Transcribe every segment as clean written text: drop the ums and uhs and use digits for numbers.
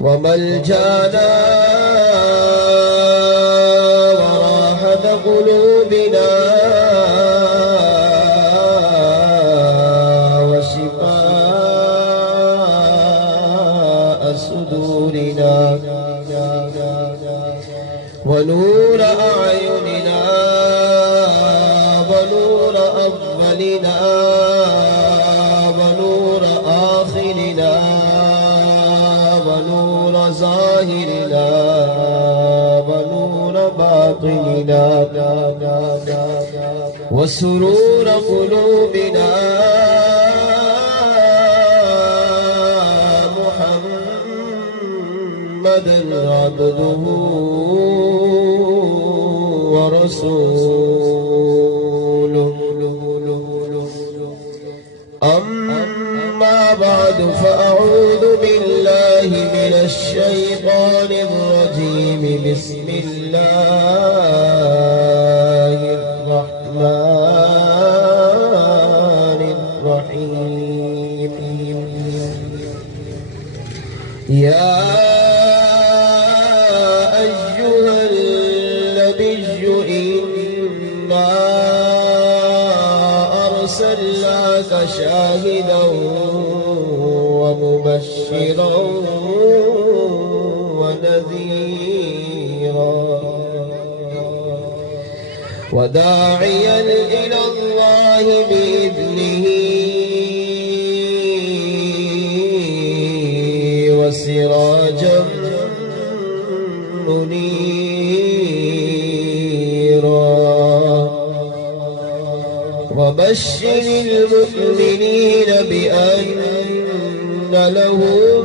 وملجانا وراحة قلوبنا وشفاء صدورنا ونور أعيننا ونور أولنا ونور آخرنا ونور ظاهرنا ونور باطننا وسرور قلوبنا محمدا عبده ورسوله أما بعد فأعوذ بالله من الشيطان الرجيم بسم الله الرحمن الرحيم يا أيها النبي إنا أرسلناك شاهدا ومبشرا ونذيرا وداعيا إلى الله بإذنه وسراجا منيرا وبشر المؤمنين بأن لهم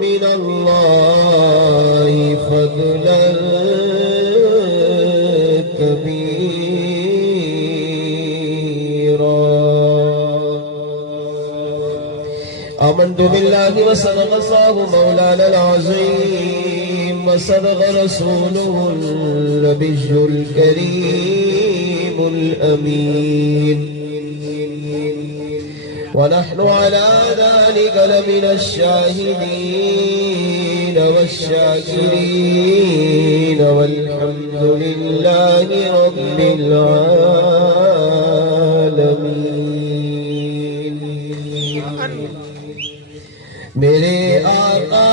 من الله فضلا كبيرا آمنت بالله وصدق الله مولانا العظيم وصدق رسوله النبي الكريم الأمين ونحن على ذلك لمن الشاهدين والشاكرين والحمد لله رب العالمين میرے آقا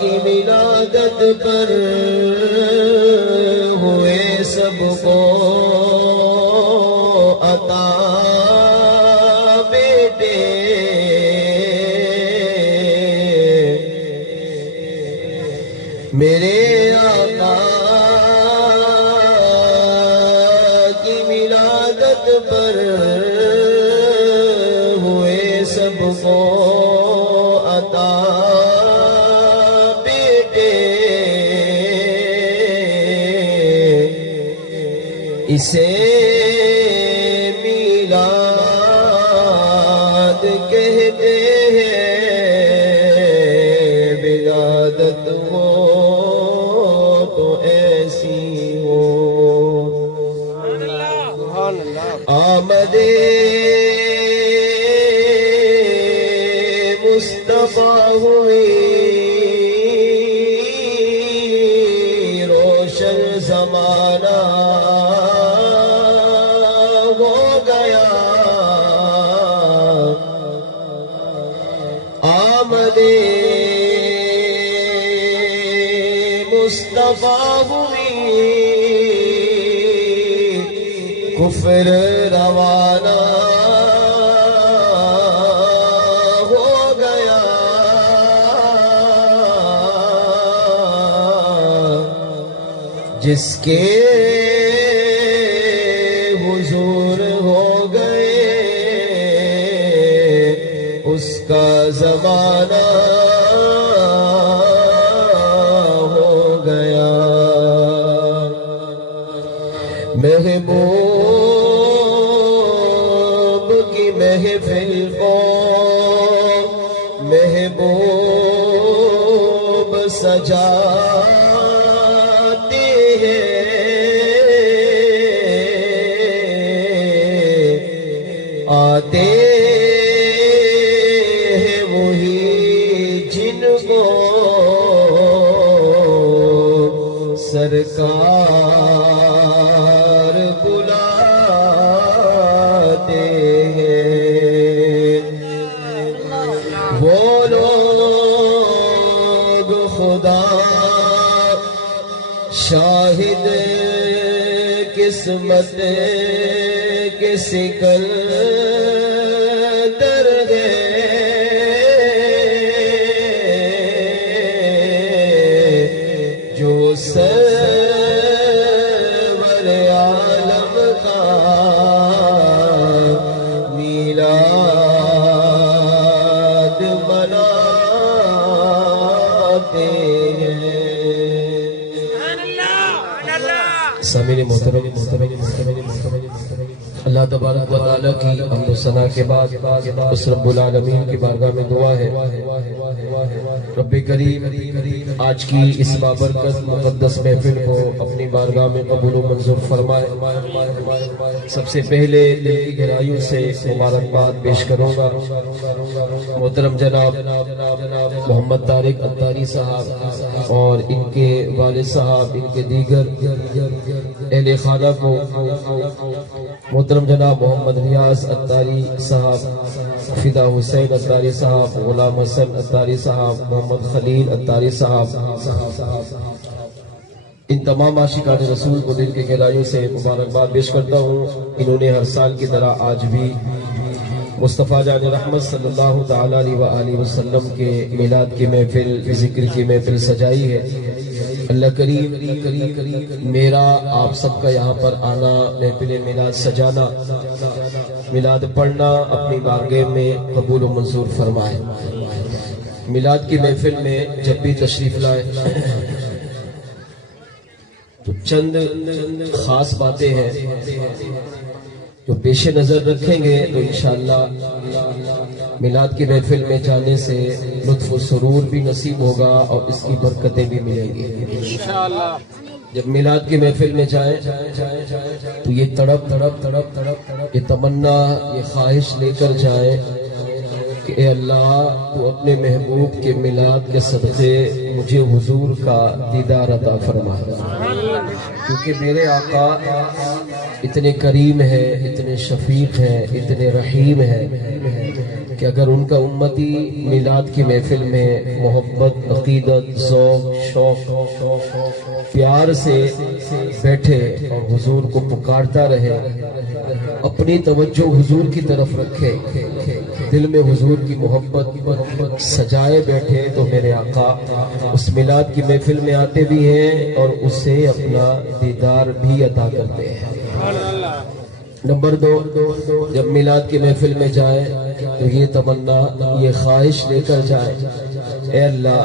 کی ولادت پر ہوئے سب کو عطا بیٹے میرے آقا کی ولادت پر ہوئے سب کو عطا بیٹے اسے میلاد کہتے ہیں ولادت ہو تو ایسی ہو آمد مصطفیٰ ہوئی روشن زمانہ ہو گیا آمد مصطفیٰ ہوئی کفر روانہ ہو گیا جس کے حضور ہو گئے اس کا زمانہ ہو گیا محبوب کی محفل کو محبوب سجاتے ہیں آتے ہیں وہی جن کو سرکار بلاتے ہیں، وہ لوگ خدا شاہد قسمت کے سکندر ہیں، جو سرور عالم کا میلاد مناتے ہیں۔ سامعین محترم، اللہ تبارک و تعالیٰ کی حمد و ثنا کے بعد اس رب العالمین کی بارگاہ میں دعا ہے، رب کریم آج کی اس بابرکت مقدس محفل کو اپنی بارگاہ میں قبول و منظور فرمائے۔ سب سے پہلے دل کی گہرائیوں سے مبارکباد پیش کروں گا محترم جناب محمد طارق اتاری صاحب اور ان کے والد صاحب، ان کے دیگر اہل خانہ کو، محترم جناب محمد ریاض اتاری صاحب، فدا حسین اتاری صاحب، غلام حسن اتاری صاحب، محمد خلیل اتاری صاحب، ان تمام عاشقان رسول کو دل کی گہرائیوں سے مبارکباد پیش کرتا ہوں۔ انہوں نے ہر سال کی طرح آج بھی مصطفیٰ جان رحمت صلی اللہ تعالیٰ علیہ وآلہ وسلم کے میلاد کی محفل، ذکر کی محفل سجائی ہے۔ اللہ کریم میرا آپ سب کا یہاں پر آنا، محفل میلاد سجانا، میلاد پڑھنا اپنی بارگاہ میں قبول و منظور فرمائے۔ میلاد کی محفل میں جب بھی تشریف لائے تو چند خاص باتیں ہیں جو پیش نظر رکھیں گے تو انشاءاللہ میلاد کی محفل میں جانے سے لطف و سرور بھی نصیب ہوگا اور اس کی برکتیں بھی ملیں گی انشاءاللہ۔ جب میلاد کی محفل میں جائیں تو یہ تڑپ یہ تمنا، یہ خواہش لے کر جائیں کہ اے اللہ تو اپنے محبوب کے میلاد کے صدقے مجھے حضور کا دیدار عطا فرما، کیونکہ میرے آقا اتنے کریم ہیں، اتنے شفیق ہیں، اتنے رحیم ہیں کہ اگر ان کا امتی میلاد کی محفل میں محبت، عقیدت، ذوق، شوق، پیار سے بیٹھے اور حضور کو پکارتا رہے، اپنی توجہ حضور کی طرف رکھے، دل میں حضور کی محبت سجائے بیٹھے، تو میرے آقا اس میلاد کی محفل میں آتے بھی ہیں اور اسے اپنا دیدار بھی عطا کرتے ہیں۔ نمبر 2، جب میلاد کی محفل میں جائیں تو یہ تمنا، یہ خواہش لے کر جائیں، اے اللہ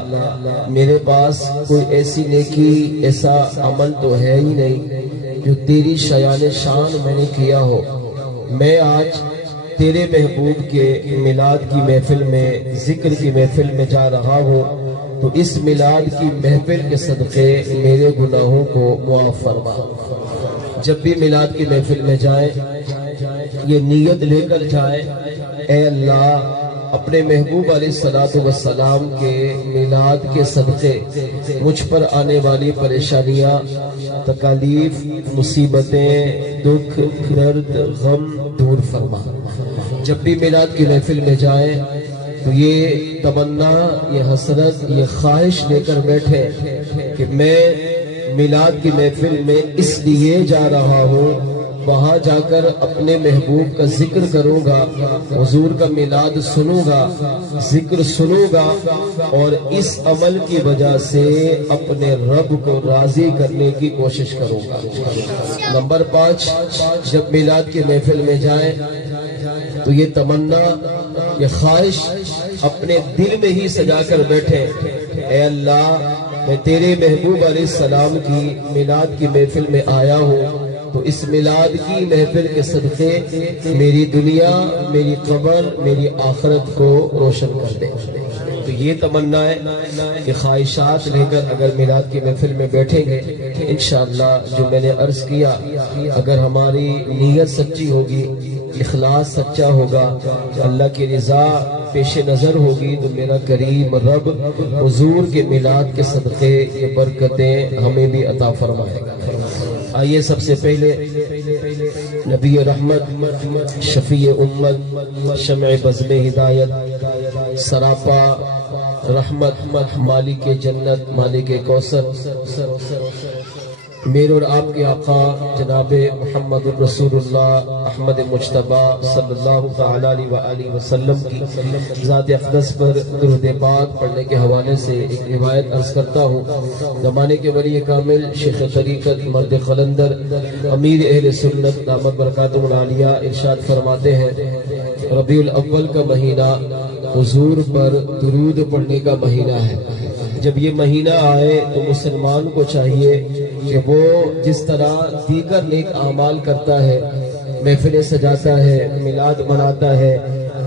میرے پاس کوئی ایسی نیکی، ایسا عمل تو ہے ہی نہیں جو تیری شایان شان میں نے کیا ہو، میں آج تیرے محبوب کے میلاد کی محفل میں، ذکر کی محفل میں جا رہا ہوں، تو اس میلاد کی محفل کے صدقے میرے گناہوں کو معاف فرما۔ جب بھی میلاد کی محفل میں جائیں یہ نیت لے کر جائیں، اے اللہ اپنے محبوب علیہ السلام کے میلاد کے صدقے مجھ پر آنے والی پریشانیاں، تکالیف، مصیبتیں، دکھ، درد، غم دور فرما۔ جب بھی میلاد کی محفل میں جائیں تو یہ تمنا، یہ حسرت، یہ خواہش لے کر بیٹھے کہ میں میلاد کی محفل میں اس لیے جا رہا ہوں، وہاں جا کر اپنے محبوب کا ذکر کروں گا، حضور کا میلاد سنوں گا، ذکر سنوں گا، اور اس عمل کی وجہ سے اپنے رب کو راضی کرنے کی کوشش کروں گا۔ نمبر 5، جب میلاد کی محفل میں جائیں تو یہ تمنا، یہ خواہش اپنے دل میں ہی سجا کر بیٹھے، اے اللہ میں تیرے محبوب علیہ السلام کی میلاد کی محفل میں آیا ہوں، تو اس میلاد کی محفل کے صدقے میری دنیا، میری قبر، میری آخرت کو روشن کر دے۔ تو یہ تمنا ہے کہ خواہشات لے کر اگر میلاد کی محفل میں بیٹھیں گے انشاءاللہ، جو میں نے عرض کیا، اگر ہماری نیت سچی ہوگی، اخلاص سچا ہوگا، اللہ کی رضا پیش نظر ہوگی، تو میرا کریم رب حضور کے میلاد کے صدقے یہ برکتیں ہمیں بھی عطا فرمائے گا۔ آئیے سب سے پہلے نبی رحمت، شفیع امت، شمع بزم ہدایت، سراپا رحمت، مالک جنت، مالک کوثر، میرے اور آپ کے آقا جناب محمد رسول اللہ احمد مجتبی صلی اللہ تعالی علیہ وآلہ وسلم کی ذات اقدس پر درود پاک پڑھنے کے حوالے سے ایک روایت عرض کرتا ہوں۔ زمانے کے ولی کامل شیخ طریقت مرد قلندر امیر اہل سنت دامت برکاتہ العالیہ ارشاد فرماتے ہیں، ربیع الاول کا مہینہ حضور پر درود پڑھنے کا مہینہ ہے۔ جب یہ مہینہ آئے تو مسلمان کو چاہیے کہ وہ جس طرح دیگر نیک اعمال کرتا ہے، محفلیں سجاتا ہے، میلاد مناتا ہے،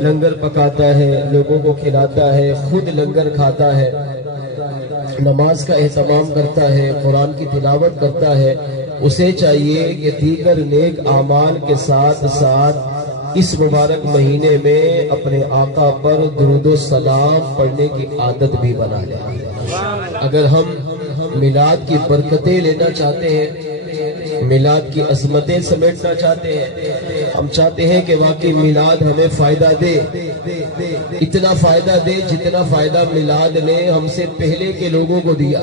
لنگر پکاتا ہے، لوگوں کو کھلاتا ہے، خود لنگر کھاتا ہے، نماز کا اہتمام کرتا ہے، قرآن کی تلاوت کرتا ہے، اسے چاہیے کہ دیگر نیک اعمال کے ساتھ ساتھ اس مبارک مہینے میں اپنے آقا پر درود و سلام پڑھنے کی عادت بھی بنا لے۔ اگر ہم میلاد کی برکتیں لینا چاہتے ہیں، میلاد کی عظمتیں سمیٹنا چاہتے ہیں، ہم چاہتے ہیں کہ واقعی میلاد ہمیں فائدہ دے، اتنا فائدہ دے جتنا فائدہ میلاد نے ہم سے پہلے کے لوگوں کو دیا۔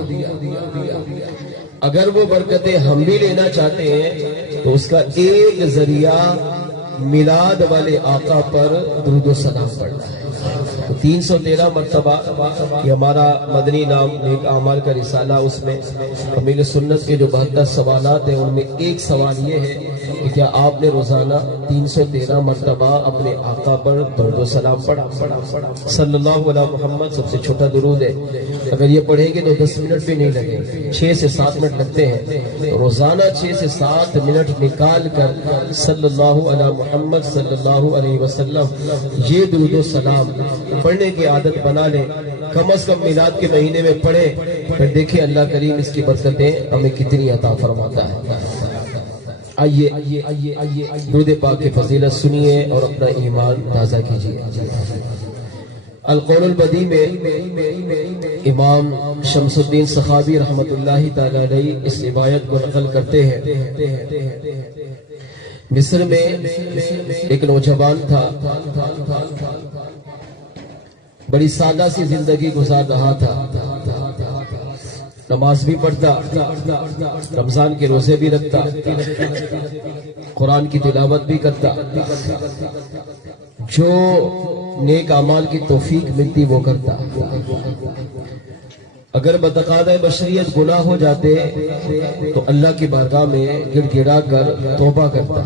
اگر وہ برکتیں ہم بھی لینا چاہتے ہیں تو اس کا ایک ذریعہ میلاد والے آقا پر درود و سلام پڑھنا ہے۔ 313 مرتبہ یہ ہمارا مدنی نام نیک اعمال کا رسالہ، اس میں کمیل سنت کے جو 72 سوالات ہیں ان میں ایک سوال یہ ہے کہ کیا آپ نے روزانہ 313 مرتبہ اپنے آقا پر درود و سلام پڑھا؟ صلی اللہ علیہ محمد سب سے چھوٹا درود ہے، اگر یہ پڑھیں گے تو 10 منٹ بھی نہیں لگے، 6 سے 7 منٹ لگتے ہیں۔ روزانہ 6 سے 7 منٹ نکال کر صلی اللہ علیہ محمد صلی اللہ علیہ وسلم یہ درود و سلام پڑھنے کی عادت بنا لیں، کم از کم میلاد کے مہینے میں پڑھیں، پھر دیکھیں اللہ کریم اس کی برکتیں ہمیں کتنی عطا فرماتا ہے۔ آئیے درود پاک کی فضیلت سنیے اور اپنا ایمان تازہ کیجیے۔ القول البدیع میں امام شمس الدین سخاوی رحمت اللہ تعالی علیہ اس روایت کو نقل کرتے ہیں۔ مصر میں ایک نوجوان تھا، بڑی سادہ سی زندگی گزار رہا تھا، نماز بھی پڑھتا، رمضان کے روزے بھی رکھتا، قرآن کی تلاوت بھی کرتا، جو نیک اعمال کی توفیق ملتی وہ کرتا۔ اگر بتقاضۂ بشریت گناہ ہو جاتے تو اللہ کی بارگاہ میں گڑ گڑا کر توبہ کرتا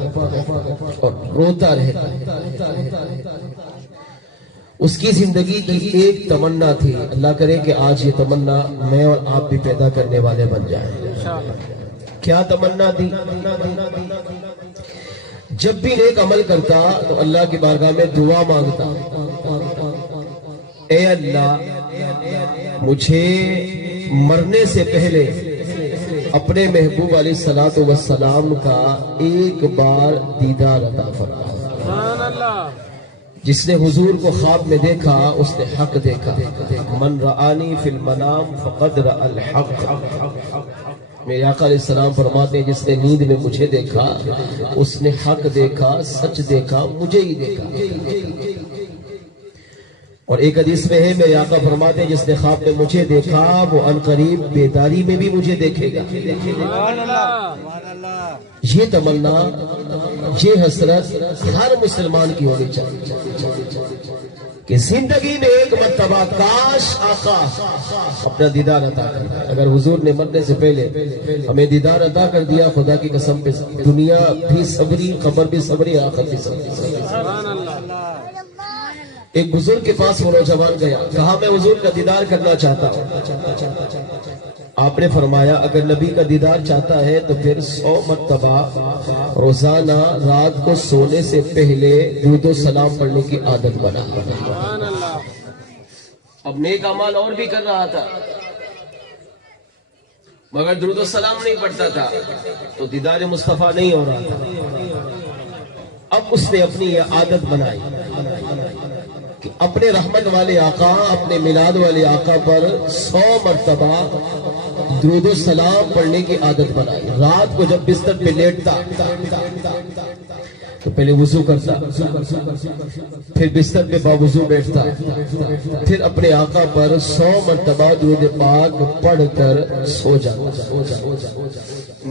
اور روتا رہتا۔ اس کی زندگی کی ایک تمنا تھی، اللہ کرے کہ آج یہ تمنا میں اور آپ بھی پیدا کرنے والے بن جائیں۔ کیا تمنا تھی؟ جب بھی نیک عمل کرتا تو اللہ کی بارگاہ میں دعا مانگتا، اے اللہ مجھے مرنے سے پہلے اپنے محبوب علیہ الصلوۃ والسلام کا ایک بار دیدار عطا فرما۔ جس نے حضور کو خواب میں دیکھا اس نے حق دیکھا، من رآنی فی المنام فقد رأى الحق۔ میرے آقا علیہ السلام فرماتے ہیں جس نے نیند میں مجھے دیکھا اس نے حق دیکھا، سچ دیکھا، مجھے ہی دیکھا۔ اور ایک حدیث میں ہے میرے آقا فرماتے ہیں جس نے خواب میں مجھے دیکھا وہ عنقریب بیداری میں بھی مجھے دیکھے گا۔ یہ تمنا، یہ حسرت ہر مسلمان کی ہونی چاہیے کہ زندگی میں ایک مرتبہ کاش آقا اپنا دیدار عطا کر۔ اگر حضور نے مرنے سے پہلے ہمیں دیدار عطا کر دیا، خدا کی قسم پہ دنیا بھی صبری، قبر بھی صبری، آخرت بھی صبری۔ ایک بزرگ کے پاس وہ نوجوان گیا، کہا میں حضور کا دیدار کرنا چاہتا ہوں۔ آپ نے فرمایا اگر نبی کا دیدار چاہتا ہے تو پھر 100 مرتبہ روزانہ رات کو سونے سے پہلے درود و سلام پڑھنے کی عادت بنا۔ اب نیک اعمال اور بھی کر رہا تھا مگر درود و سلام نہیں پڑھتا تھا تو دیدار مصطفیٰ نہیں ہو رہا تھا۔ اب اس نے اپنی یہ عادت بنائی کہ اپنے رحمت والے آقا، اپنے میلاد والے آقا پر 100 مرتبہ درود و سلام پڑھنے کی عادت بنائی۔ رات کو جب بستر پہ لیٹتا تو پہلے وضو کرتا، پھر بستر پہ باوضو بیٹھتا، پھر اپنے آقا پر 100 مرتبہ درود پاک پڑھ کر سو جاتا۔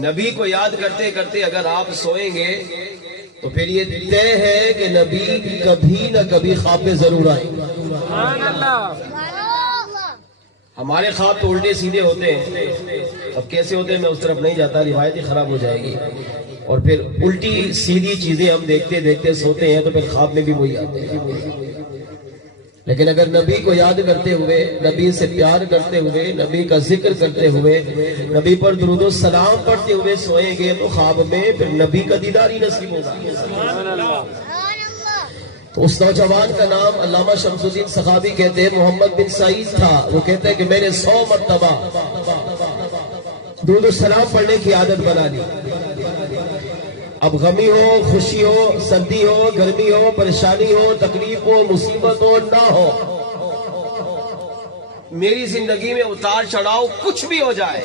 نبی کو یاد کرتے کرتے اگر آپ سوئیں گے تو پھر یہ طے ہے کہ نبی کبھی نہ کبھی خواب میں ضرور آئیں گے۔ ہمارے خواب تو الٹے سیدھے ہوتے ہیں، اب کیسے ہوتے ہیں میں اس طرف نہیں جاتا، روایت ہی خراب ہو جائے گی، اور پھر الٹی سیدھی چیزیں ہم دیکھتے دیکھتے سوتے ہیں تو پھر خواب میں بھی وہی آتے ہیں۔ لیکن اگر نبی کو یاد کرتے ہوئے، نبی سے پیار کرتے ہوئے، نبی کا ذکر کرتے ہوئے، نبی پر درود و سلام پڑھتے ہوئے سوئیں گے تو خواب میں پھر نبی کا دیدار ہی نصیب ہوگا۔ تو اس نوجوان کا نام علامہ شمس الدین سخاوی کہتے ہیں محمد بن سعید تھا۔ وہ کہتے ہیں کہ میں نے 100 مرتبہ درود و سلام پڑھنے کی عادت بنا لی۔ اب غمی ہو، خوشی ہو، سردی ہو، گرمی ہو، پریشانی ہو، تکلیف ہو، مصیبت ہو، نہ ہو، میری زندگی میں اتار چڑھاؤ کچھ بھی ہو جائے،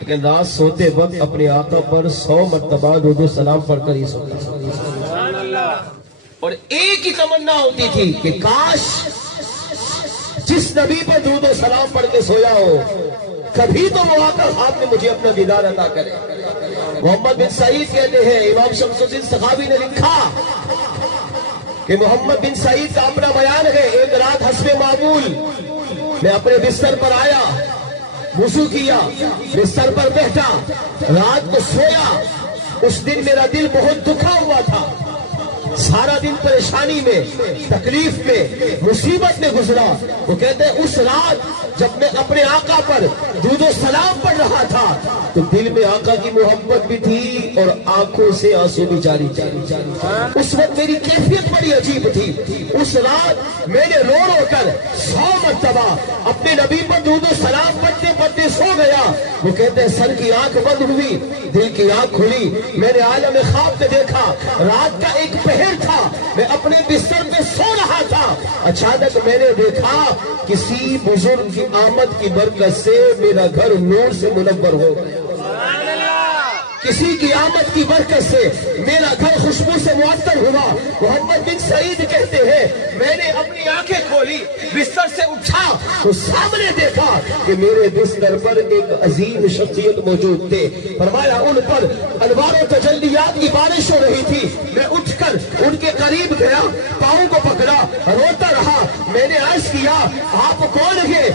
لیکن رات سوتے وقت اپنے آقا پر 100 مرتبہ درود و سلام پڑھ کر ہی سوتا۔ اور ایک ہی تمنا ہوتی تھی کہ کاش جس نبی پر درود و سلام پڑھ کے سویا ہو کبھی تو وہ آقا خواب میں مجھے اپنا دیدار عطا کرے۔ محمد بن سعید کہتے ہیں، امام شمس الدین سخاوی نے لکھا کہ محمد بن سعید کا اپنا بیان ہے، ایک رات حسب معمول میں اپنے بستر پر آیا، وضو کیا، بستر پر بیٹھا، رات کو سویا۔ اس دن میرا دل بہت دکھا ہوا تھا، سارا دن پریشانی میں، تکلیف میں، مصیبت میں گزرا۔ وہ کہتے ہیں اس رات جب میں اپنے آقا پر درود و سلام پڑھ رہا تھا تو دل میں آقا کی محبت بھی تھی اور آنکھوں سے آنسو بھی جاری۔ اس وقت میری کیفیت بڑی عجیب تھی۔ اس رات میں نے رو رو کر 100 مرتبہ اپنے نبی پر درود و سلام پڑھتے پڑھتے سو گیا۔ وہ کہتے ہیں سر کی آنکھ بند ہوئی، دل کی آنکھ کھلی، میں نے عالم خواب میں دیکھا، رات کا ایک پہر تھا، میں اپنے بستر میں سو رہا تھا، اچانک میں نے دیکھا کسی بزرگ کی آمد کی برکت سے میرا گھر نور سے منور ہو گیا۔ کسی کی آمد کی برکت سے میرا گھر خوشبو سے معطر ہوا۔ محمد بن سعید کہتے ہیں میں نے اپنی آنکھیں کھولی، بستر سے اٹھا تو سامنے دیکھا کہ میرے بستر پر ایک عظیم شخصیت موجود تھے۔ فرمایا ان پر انوار و تجلیات کی بارش ہو رہی تھی، میں اٹھ کر ان کے قریب گیا، پاؤں کو پکڑا، روتا رہا۔ میں نے عرض کیا آپ کون ہیں؟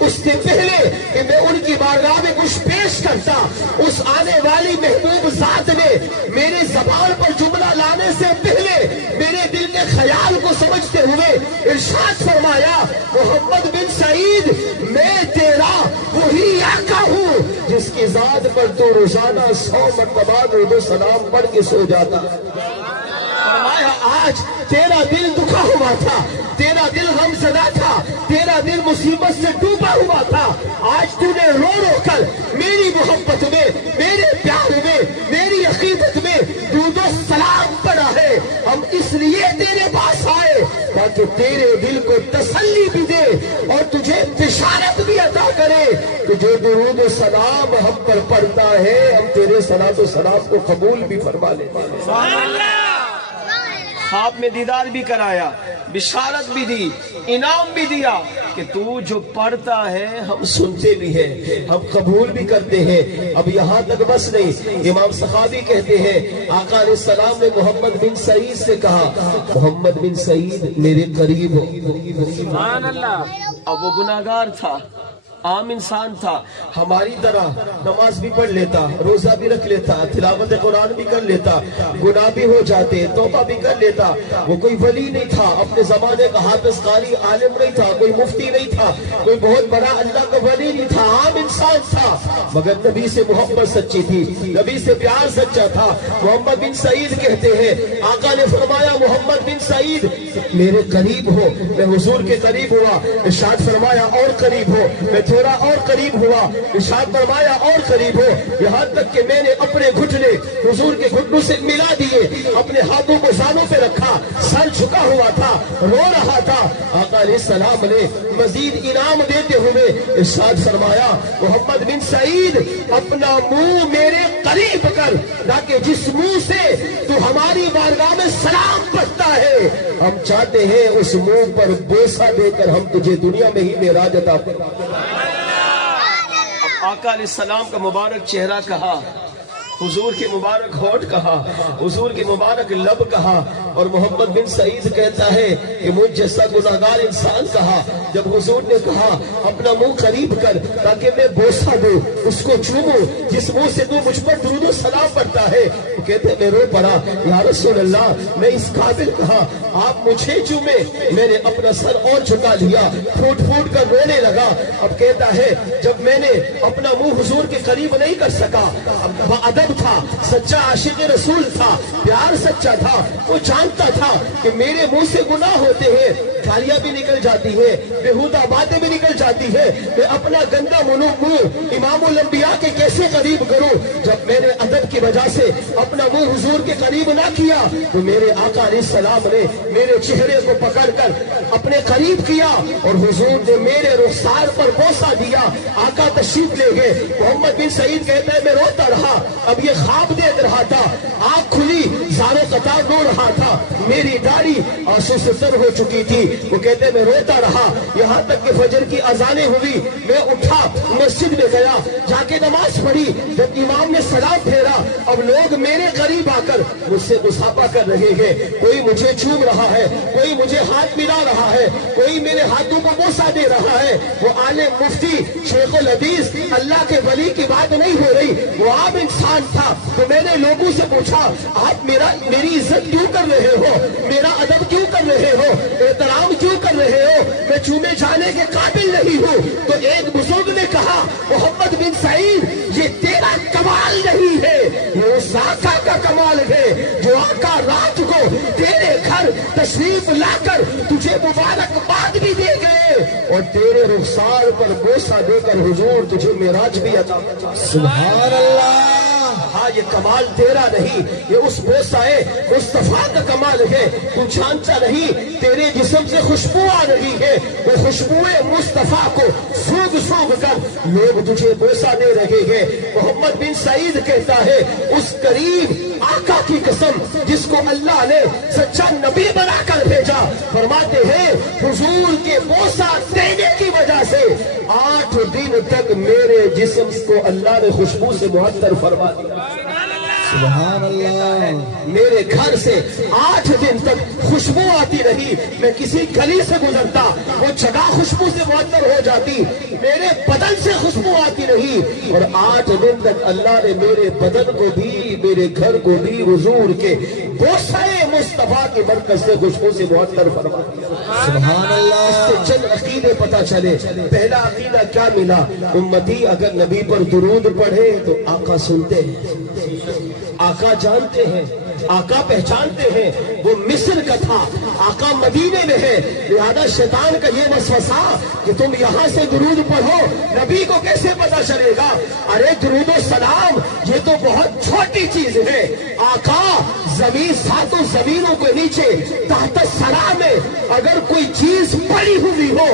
اس سے پہلے کہ میں ان کی بارگاہ میں کچھ پیش کرتا، اس آنے والی محبوب ذات نے میرے زبان پر جملہ لانے سے پہلے میرے دل کے خیال کو سمجھتے ہوئے ارشاد فرمایا محمد بن سعید میں تیرا وہی آقا ہوں جس کی ذات پر تو روزانہ 100 مرتبہ درود و سلام پڑھ کے سو جاتا۔ فرمایا آج تیرا دل دکھا ہوا تھا، تیرا دل غم زدہ تھا، تیرا دل مصیبت سے ڈوبا ہوا تھا، آج تو نے رو رو کر میری محبت میں، میرے پیار میں، میری عقیدت میں درود و سلام پڑھا ہے۔ ہم اس لیے تیرے پاس آئے تاکہ تیرے دل کو تسلی بھی دے اور تجھے بشارت بھی عطا کرے کہ جو درود و سلام ہم پر پڑھتا ہے ہم تیرے صلاۃ و سلام کو قبول بھی فرما لیتے ہیں۔ سبحان اللہ۔ خواب میں دیدار بھی کرایا، بشارت بھی دی، انعام بھی دیا کہ تو جو پڑھتا ہے ہم سنتے بھی ہیں، ہم قبول بھی کرتے ہیں۔ اب یہاں تک بس نہیں، امام سخاوی کہتے ہیں آقا علیہ السلام نے محمد بن سعید سے کہا محمد بن سعید میرے قریب ہو۔ سبحان اللہ۔ اب وہ گناہگار تھا، عام انسان تھا، ہماری طرح نماز بھی پڑھ لیتا، روزہ بھی رکھ لیتا، تلاوت قرآن بھی کر لیتا، گناہ بھی ہو جاتے، توبہ بھی کر لیتا۔ وہ کوئی ولی نہیں تھا، اپنے زمانے کا حافظ قاری عالم نہیں تھا، کوئی مفتی نہیں تھا، کوئی بہت بڑا اللہ کا ولی نہیں تھا، عام انسان تھا، مگر نبی سے محبت سچی تھی، نبی سے پیار سچا تھا۔ محمد بن سعید کہتے ہیں آقا نے فرمایا محمد بن سعید میرے قریب ہو. میں حضور کے قریب ہوا, ارشاد فرمایا اور قریب ہو. میں تھوڑا اور قریب ہوا, ارشاد فرمایا اور قریب ہو, یہاں تک کہ میں نے اپنے گھٹنے حضور کے گھٹنوں سے ملا دیے, اپنے ہاتھوں کو زانوں پہ رکھا, سر جھکا ہوا تھا, رو رہا تھا. آقا علیہ السلام نے مزید انعام دیتے ہوئے ارشاد فرمایا, محمد بن سعید اپنا منہ میرے قریب کر, تاکہ جس منہ سے تو ہماری بارگاہ میں سلام پڑھتا ہے, ہم چاہتے ہیں اس منہ پر بوسہ دے کر ہم تجھے دنیا میں ہی معراج عطا فرمائیں. اب آقا علیہ السلام کا مبارک چہرہ کہا, حضور کے مبارک ہونٹ کہا, حضور کے مبارک لب کہا, اور محمد بن سعید کہتا ہے کہ مجھ جیسا گناہگار انسان کہا. جب حضور نے کہا اپنا منہ قریب کر تاکہ میں بوسہ دوں, اس کو چوموں جس منہ سے تو مجھ پر درود و سلام پڑتا ہے, وہ کہتے میں رو پڑا, یا رسول اللہ میں اس قابل کہا, آپ مجھے چومے. میں نے اپنا سر اور جھکا لیا, پھوٹ پھوٹ کر رونے لگا. اب کہتا ہے جب میں نے اپنا منہ حضور کے قریب نہیں کر سکا, ادب تھا, سچا عاشق رسول تھا, پیار سچا تھا, وہ جانتا تھا کہ میرے منہ سے گناہ ہوتے ہیں, گالیاں بھی نکل جاتی ہے, بےہودہ باتیں بھی نکل جاتی ہے, میں اپنا گندا منہ امام الانبیاء کے کیسے قریب کروں. جب میں نے ادب کی وجہ سے اپنا منہ حضور کے قریب نہ کیا تو میرے آقا علیہ السلام نے میرے چہرے کو پکڑ کر اپنے قریب کیا اور حضور نے میرے رخسار پر بوسہ دیا. آقا تشریف لے گئے. محمد بن سعید کہتا ہے میں روتا رہا, اب یہ خواب دیکھ رہا تھا, آنکھ کھلی, زاروں قطار رو رہا تھا, میری داڑھی آنسو سے تر ہو چکی تھی. وہ کہتے ہیں میں روتا رہا یہاں تک کہ فجر کی اذانیں ہوئی. میں اٹھا, مسجد میں گیا, جا کے نماز پڑھی. جب امام نے سلام پھیرا, اب لوگ میرے قریب آ کر مجھ سے مصافحہ کر رہے ہیں. کوئی مجھے چوم رہا ہے, کوئی مجھے ہاتھ ملا رہا ہے, کوئی میرے ہاتھوں کو بوسہ دے رہا ہے. وہ عالم مفتی شیخ الحدیث اللہ کے ولی کی بات نہیں ہو رہی, وہ عام انسان تھا. تو میں نے لوگوں سے پوچھا آپ میری عزت کیوں کر رہے ہو, میرا ادب کیوں کر رہے ہو, احترام کیوں کر رہے ہو, میں چومے جانے کے قابل نہیں ہوں. تو ایک بزرگ نے کہا محمد بن سعید یہ تیرا کمال نہیں ہے, یہ اس آقا کا کمال ہے جو آقا رات کو تیرے گھر تشریف لا کر تجھے مبارکباد بھی دے گئے اور تیرے رخسار پر بوسہ دے کر حضور تجھے معراج بھی عطا فرمایا. سبحان اللہ. ہاں یہ کمال تیرا نہیں, یہ اس بوسہ مصطفیٰ کا کمال ہے. تو جانتا نہیں تیرے جسم سے خوشبو آ رہی ہے, وہ خوشبو مصطفیٰ کو سونگھ سونگھ کر لوگ تجھے بوسہ دے رہے ہیں. محمد بن سعید کہتا ہے اس قریب آقا کی قسم جس کو اللہ نے سچا نبی بنا کر بھیجا, فرماتے ہیں حضور کے بوسہ دینے کی وجہ سے 8 دن تک میرے جسم کو اللہ نے خوشبو سے معطر فرما دیا. سبحان اللہ. میرے گھر سے 8 دن تک خوشبو آتی رہی. میں کسی گلی سے گزرتا وہ جگہ خوشبو سے معطر ہو جاتی, میرے بدن سے خوشبو آتی رہی, اور 8 دن تک اللہ نے میرے بدن کو بھی میرے گھر کو بھی حضور کے بوسہ مصطفیٰ کے مرکز سے خوشبو سے معطر فرما دیا. سبحان اللہ. اس سے چند عقیدے پتہ چلے. پہلا عقیدہ کیا ملا, امتی اگر نبی پر درود پڑھے تو آقا سنتے ہیں, آقا جانتے ہیں, آقا پہچانتے ہیں. وہ مصر کا تھا, آقا مدینے میں ہے, لہذا شیطان کا یہ وسوسہ کہ تم یہاں سے درود پڑھو, نبی کو کیسے پتا چلے گا. ارے درود و سلام یہ تو بہت چھوٹی چیز ہے. آقا زمین 7 زمینوں کے نیچے تحت الثری میں اگر کوئی چیز پڑی ہوئی ہو,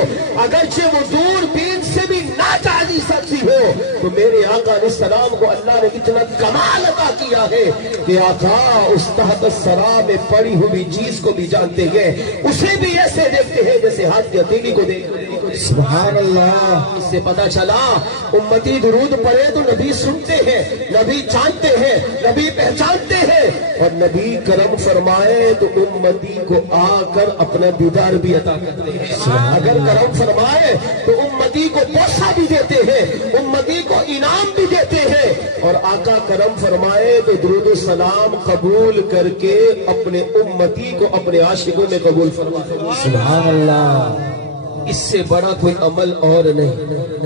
اگرچہ وہ دور بین سے بھی نہ جا سکتی ہو, تو میرے آقا علیہ السلام کو اللہ نے اتنا کمال عطا کیا ہے کہ آقا اس تحت الثری میں پڑی ہوئی چیز کو بھی جانتے ہیں, اسے بھی ایسے دیکھتے ہیں جیسے ہاتھ کی ہتھیلی کو دیکھتے ہیں. سبحان اللہ. اس سے پتا چلا امتی درود پڑھے تو نبی سنتے ہیں, نبی جانتے ہیں, نبی پہچانتے ہیں, اور نبی کرم فرمائے تو امتی کو آ کر اپنا دیدار بھی عطا کرتے ہیں. اگر کرم فرمائے تو امتی کو بوسہ بھی دیتے ہیں, امتی کو انعام بھی دیتے ہیں, اور آقا کرم فرمائے تو درود و سلام قبول کر کے اپنے امتی کو اپنے عاشقوں میں قبول فرماتے ہیں. سبحان اللہ. اس سے بڑا کوئی عمل اور نہیں۔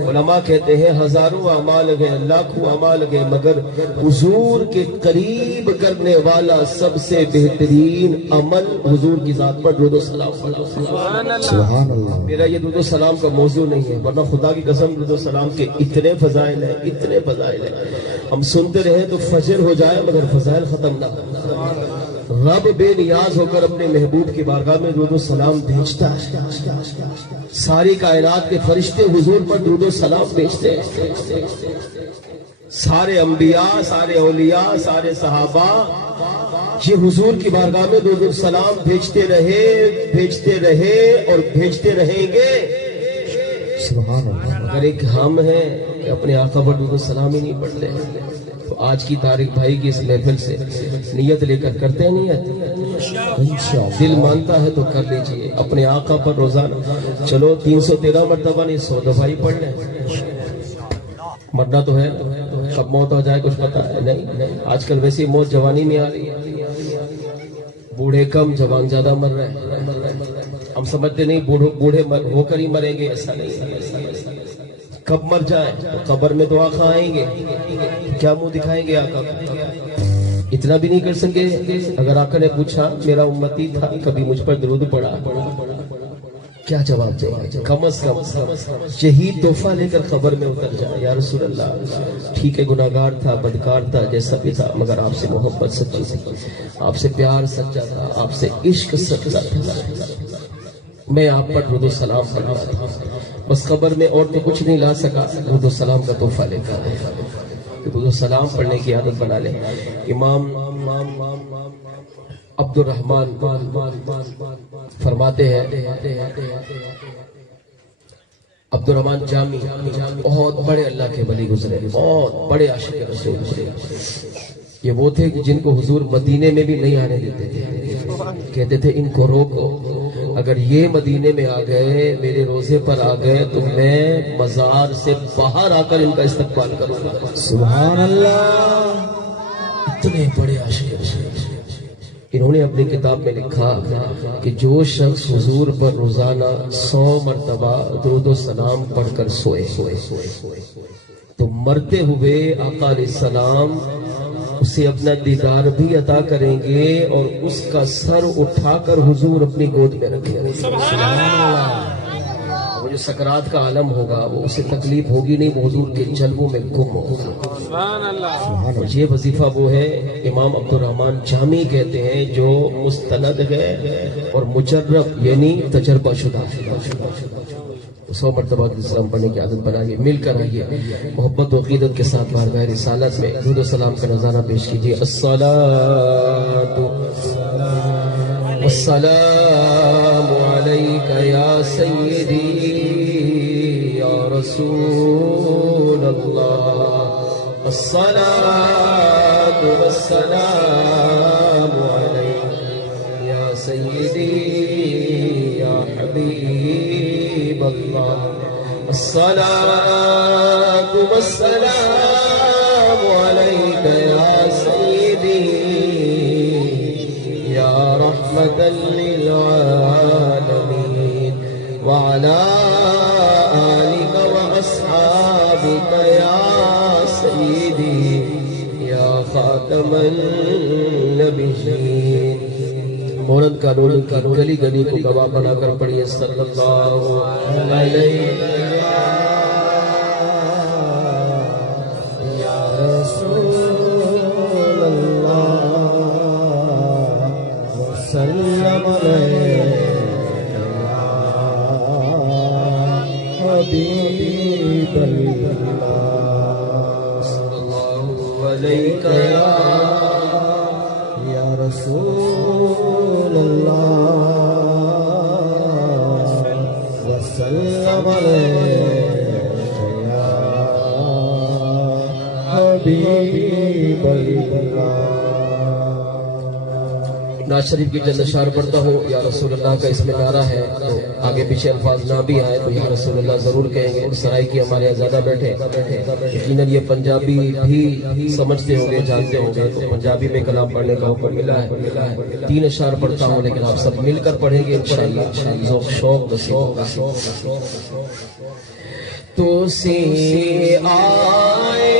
علماء کہتے ہیں ہزاروں اعمال گئے، لاکھوں اعمال گئے، مگر حضور کے قریب کرنے والا سب سے بہترین عمل حضور کی ذات پر درود و سلام پڑھنا۔ سبحان اللہ۔ میرا یہ درود و سلام کا موضوع نہیں ہے، ورنہ خدا کی قسم درود و سلام کے اتنے فضائل ہیں، اتنے فضائل ہیں، ہم سنتے رہیں تو فجر ہو جائے مگر فضائل ختم نہ ہو۔ رب بے نیاز ہو کر اپنے محبوب کی بارگاہ میں درود و سلام بھیجتا ہے، ساری کائنات کے فرشتے حضور پر درود و سلام بھیجتے ہیں، سارے انبیاء، سارے اولیاء، سارے صحابہ یہ حضور کی بارگاہ میں درود و سلام بھیجتے رہے اور بھیجتے رہیں گے۔ سبحان اللہ۔ اگر ایک ہم ہیں کہ اپنے آقا پر درود و سلام ہی نہیں پڑھتے تو آج کی طارق بھائی کی اس محفل سے نیت لے کر کرتے ہیں نیت، انشاءاللہ دل مانتا ہے تو کر لیجئے اپنے آقا پر روزانہ، چلو 313 مرتبہ نہیں 100 دفعہ ہی پڑھ لیں، مرنا تو ہے، کب موت ہو جائے کچھ پتا ہے نہیں۔ آج کل ویسی موت جوانی میں آ رہی ہے، بوڑھے کم جوان زیادہ مر رہے ہیں، ہم سمجھتے نہیں بوڑھے ہو کر ہی مریں گے، ایسا نہیں۔ کب مر جائیں قبر میں تو آقا آئیں گے، کیا منہ دکھائیں گے آقا کو؟ اتنا بھی نہیں کر سکے؟ اگر آقا نے پوچھا میرا امتی تھا کبھی مجھ پر درود پڑا، کیا جواب دیں گے؟ کم از کم یہی تحفہ لے کر قبر میں اتر جائے، یا رسول اللہ ٹھیک ہے گناہگار تھا، بدکار تھا، جیسا بھی تھا، مگر آپ سے محبت سچی تھی، آپ سے پیار سچا تھا، آپ سے عشق سچا تھا، میں آپ پر درود و سلام پڑھا تھا، بس قبر میں اور تو کچھ نہیں لا سکا، درود و سلام کا تحفہ لے کر درود و سلام پڑھنے کی عادت بنا لیں۔ امام عبد الرحمن فرماتے ہیں، عبد الرحمن جامی بہت بڑے اللہ کے ولی گزرے، بہت بڑے عاشق رسول گزرے، یہ وہ تھے کہ جن کو حضور مدینے میں بھی نہیں آنے دیتے تھے، کہتے تھے ان کو روکو، اگر یہ مدینے میں آ گئے، میرے روزے پر آ گئے تو میں مزار سے باہر آ کر ان کا استقبال کروں گا۔ سبحان اللہ۔ اتنے بڑے عاشق رسول، انہوں نے اپنی کتاب میں لکھا کہ جو شخص حضور پر روزانہ 100 مرتبہ درود و سلام پڑھ کر سوئے تو مرتے ہوئے آقا علیہ السلام اسے اپنا دیدار بھی عطا کریں گے اور اس کا سر اٹھا کر حضور اپنی گود میں رکھیں گے۔ وہ جو سکرات کا عالم ہوگا وہ اسے تکلیف ہوگی نہیں، وہ حضور کے جلووں میں گم ہوگا۔ اور یہ وظیفہ وہ ہے امام عبد الرحمن جامی کہتے ہیں جو مستند ہے اور مجرب یعنی تجربہ شدہ، 100 مرتبہ سلام پڑھنے کی عادت بنائیے، مل کر آئیے، محبت و عقیدت کے ساتھ بارگاہ رسالت میں درود و سلام کا نظارہ پیش کیجیے۔ الصلاۃ والسلام علیک یا سیدی یا رسول اللہ، الصلاۃ والسلام علیک یا سیدی یا حبیب اللہ، الصلاۃ والسلام علیک یا سیدی یا رحمت للعالمین وعلی آلک واصحابک یا سیدی یا خاتم النبیین۔ مورد قانون کی گلی گلی کو گواہ بنا کر پڑھیے صلی اللہ علیہ یا رسول اللہ وسلم علیک یا حبیب اللہ، صلی اللہ علیہ یا رسول اللہ وسلم علیک یا حبیب اللہ۔ ناز شریف کی چند اشعار پڑھتا ہوں. یا رسول اللہ کا اس میں نعرہ ہے تو آگے پیچھے الفاظ نہ بھی آئے تو یا رسول اللہ ضرور کہیں گے. سرائی کی ہمارے یہاں زیادہ بیٹھے یقیناً یہ پنجابی بھی سمجھتے ہوں گے جانتے ہوں گے تو پنجابی میں کلام پڑھنے کا حکم ملا ہے. 3 اشعار پڑھتا ہوں لیکن آپ سب مل کر پڑھیں گے انشاءاللہ. ذوق شوق تو سے آئے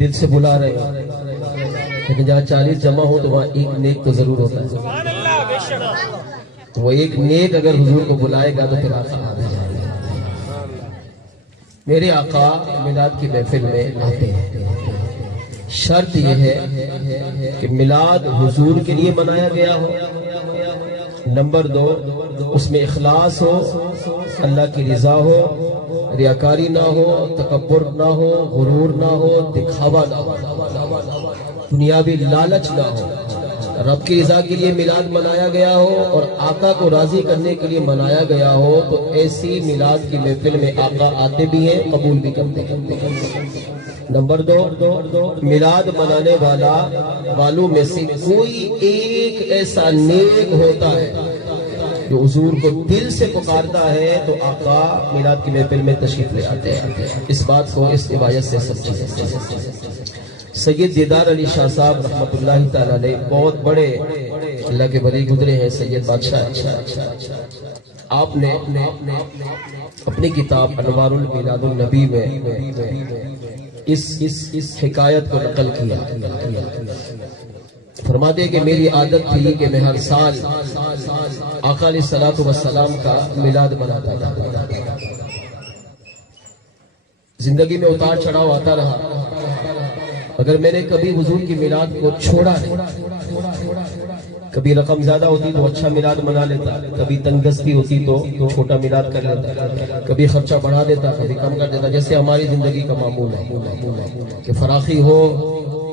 دل سے بلا رہے ہو، لیکن جہاں 40 جمع ہو تو وہاں ایک نیک تو ضرور ہوتا ہے. تو وہ ایک نیک اگر حضور کو بلائے گا تو پھر آقا آ جائے گا. میرے آقا میلاد کی محفل میں آتے ہیں. شرط یہ ہے کہ میلاد حضور کے لیے منایا گیا ہو. نمبر 2، اس میں اخلاص ہو، اللہ کی رضا ہو، ریاکاری نہ ہو، تکبر نہ ہو، غرور نہ ہو، دکھاوا نہ ہو، دنیاوی لالچ نہ ہو. رب کی رضا کے لیے میلاد منایا گیا ہو اور آقا کو راضی کرنے کے لیے منایا گیا ہو تو ایسی میلاد کی محفل میں آقا آتے بھی ہیں، قبول بھی کرتے ہیں. نمبر 2، میلاد منانے والوں میں سے کوئی ایک ایسا نیک ہوتا ہے جو حضور کو دل سے پکارتا ہے تو آقا میلاد کی محفل میں تشریف لے آتے ہیں. اس بات کو اس روایت سے سمجھیں. سید دیدار علی شاہ صاحب رحمۃ اللہ تعالی علیہ بہت بڑے اللہ کے ولی گزرے ہیں. سید بادشاہ آپ نے اپنی کتاب انوار المیلاد النبی میں اس حکایت کو نقل کیا. فرماتے ہیں کہ میری عادت تھی کہ میں ہر سال آقا علیہ الصلوۃ والسلام کا میلاد مناتا تھا. زندگی میں اتار چڑھاؤ آتا رہا، اگر میں نے کبھی حضور کی میلاد کو چھوڑا نہیں. کبھی رقم زیادہ ہوتی تو اچھا میلاد منا لیتا، کبھی تنگستی ہوتی تو چھوٹا میلاد کر لیتا، کبھی خرچہ بڑھا دیتا، کبھی کم کر دیتا، جیسے ہماری زندگی کا معمول ہے کہ فراخی ہو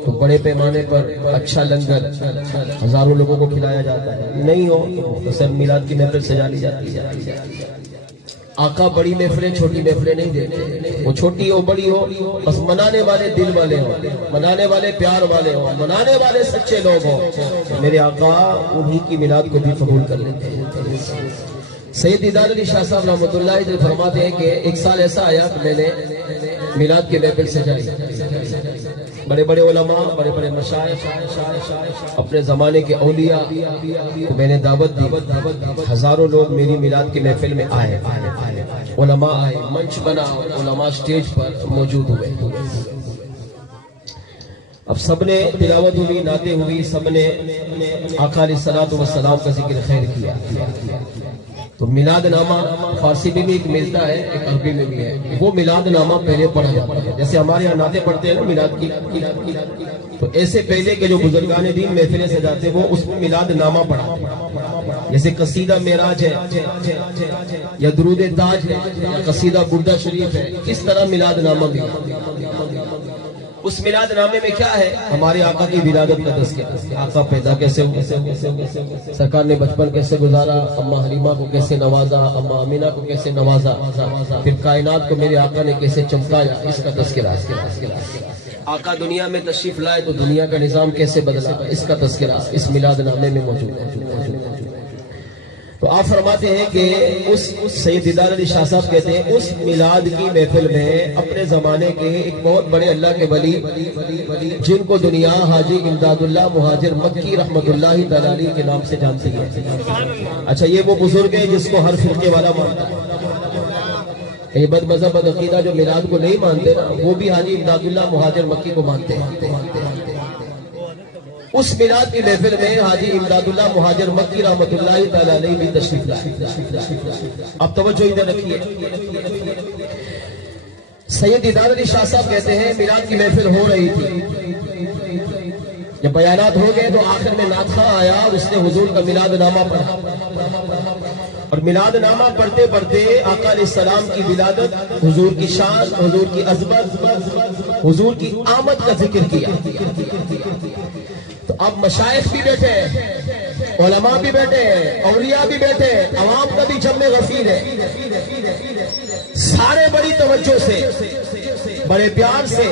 تو بڑے پیمانے پر اچھا لنگر ہزاروں لوگوں کو کھلایا جاتا ہے، نہیں ہو تو صرف میلاد کی محفل سجا لی جاتی ہے. آقا بڑی محفلیں چھوٹی محفلیں نہیں دیتے، وہ چھوٹی ہو بڑی ہو بس منانے والے دل والے ہوں، منانے والے پیار والے ہوں، منانے والے سچے لوگ ہوں. میرے آقا انہی کی میلاد کو بھی قبول کر لیتے ہیں. سید دیدار علی شاہ صاحب رحمۃ اللہ علیہ فرماتے ہیں کہ ایک سال ایسا آیا کہ میں نے میلاد کے محفل سجائی. بڑے بڑے علماء، بڑے بڑے مشائخ، اپنے زمانے کے اولیاء کو میں نے دعوت دی. ہزاروں لوگ میری میلاد کی محفل میں آئے، علماء آئے، منچ بنا، علماء سٹیج پر موجود ہوئے. اب سب نے تلاوت ہوئی، نعتیں ہوئی، سب نے آقا علیہ الصلوۃ والسلام کا ذکر خیر کیا. تو میلاد نامہ فارسی میں بھی ایک ملتا ہے، ایک عربی میں بھی ہے. وہ میلاد نامہ پہلے پڑھا جاتا ہے، جیسے ہمارے یہاں نعتیں پڑھتے ہیں نا میلاد کی، تو ایسے پہلے کے جو بزرگان دین محفلیں سجاتے وہ اس میں میلاد نامہ پڑھا. جیسے قصیدہ معراج ہے یا درود تاج ہے یا قصیدہ بردہ شریف ہے، اس طرح میلاد نامہ بھی. اس میلاد نامے میں کیا ہے؟ ہمارے آقا کی ولادت کا تذکرہ، آقا پیدا کیسے ہوئے، سرکار نے بچپن کیسے گزارا، اماں حلیمہ کو کیسے نوازا، اماں آمینہ کو کیسے نوازا، پھر کائنات کو میرے آقا نے کیسے چمکایا، اس کا تذکرہ. آقا دنیا میں تشریف لائے تو دنیا کا نظام کیسے بدلا، اس کا تذکرہ اس میلاد نامے میں موجود ہے. تو آپ فرماتے ہیں کہ اس سید دیدار علی شاہ صاحب کہتے ہیں اس میلاد کی محفل میں اپنے زمانے کے ایک بہت بڑے اللہ کے ولی جن کو دنیا حاجی امداد اللہ مہاجر مکی رحمت اللہ تعالی علیہ کے نام سے جانتی ہے. اچھا، یہ وہ بزرگ ہے جس کو ہر فرقے والا مانتا ہے. یہ بد مذہب بد عقیدہ جو میلاد کو نہیں مانتے نا، وہ بھی حاجی امداد اللہ مہاجر مکی کو مانتے ہیں. اس میلاد کی محفل میں حاجی امداد اللہ مہاجر مکی رحمت اللہ تعالی علیہ بھی تشریف لائے. اب توجہ ادھر رکھیے. سید دیدار علی شاہ صاحب کہتے ہیں میلاد کی محفل ہو رہی تھی، جب بیانات ہو گئے تو آخر میں نعت خواں آیا اور اس نے حضور کا میلاد نامہ پڑھا. اور میلاد نامہ پڑھتے پڑھتے آقا علیہ السلام کی ولادت، حضور کی شان، حضور کی عظمت، حضور کی آمد کا ذکر کیا. تو اب مشائخ بھی بیٹھے، علماء بھی بیٹھے، اولیاء بھی بیٹھے، عوام کا بھی جمع غفیر ہے. سارے بڑی توجہ سے، بڑے پیار سے،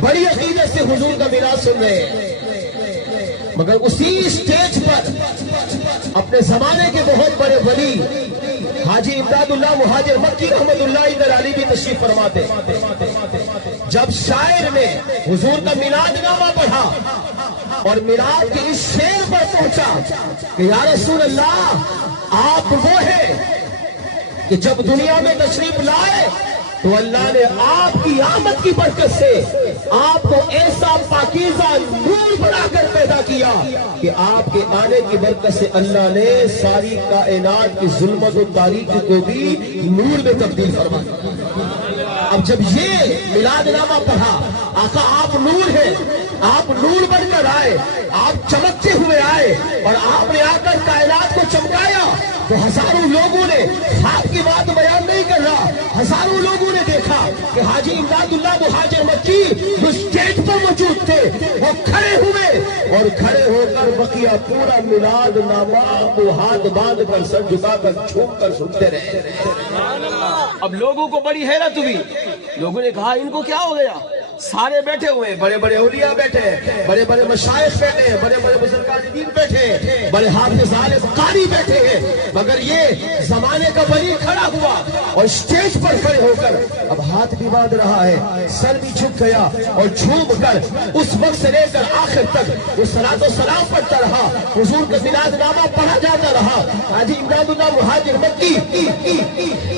بڑی عقیدت سے حضور کا میلاد سن رہے ہیں. مگر اسی اسٹیج پر اپنے زمانے کے بہت بڑے ولی حاجی امداد اللہ مہاجر مکی رحمت اللہ علیہ بھی تشریف فرماتے. جب شاعر نے حضور کا میلاد نامہ پڑھا اور میلاد کے اس شعر پر پہنچا کہ یا رسول اللہ، آپ وہ ہیں کہ جب دنیا میں تشریف لائے تو اللہ نے آپ کی آمد کی برکت سے آپ کو ایسا پاکیزہ نور بنا کر پیدا کیا کہ آپ کے آنے کی برکت سے اللہ نے ساری کائنات کی ظلمت و تاریکی کو بھی نور میں تبدیل فرما دیا۔ اب جب یہ میلاد نامہ پڑھا، آقا آپ نور ہیں، آپ نور بن کر آئے، آپ چمکتے ہوئے آئے اور آپ نے آ کر کائنات کو چمکایا، تو ہزاروں لوگوں نے، آپ کی بات بیان نہیں کر رہا، ہزاروں لوگوں نے دیکھا کہ حاجی امداد اللہ مہاجر مکی جو اسٹیج پر موجود تھے وہ کھڑے ہوئے اور کھڑے ہو کر بقیہ پورا میلاد نامہ کو ہاتھ باندھ کر سر جھکا کر چھوم کر سنتے رہے۔ اب لوگوں کو بڑی حیرت ہوئی، لوگوں نے کہا ان کو کیا ہو گیا؟ سارے بیٹھے ہوئے، بڑے بڑے اولیاء بیٹھے ہیں، بڑے بڑے مشائخ بیٹھے ہیں، بڑے بڑے بزرگان دین بیٹھے ہیں، بڑے حافظ عالم قاری بیٹھے ہیں، مگر یہ زمانے کا ولی کھڑا ہوا اور اسٹیج پر کھڑے ہو کر اب ہاتھ بھی باندھ رہا ہے، سر بھی جھک گیا اور جھوم کر اس وقت سے لے کر آخر تک وہ صلاۃ و سلام پڑھتا رہا، حضور کا میلاد نامہ پڑھا جاتا رہا۔ حاجی امداد اللہ مہاجر مکی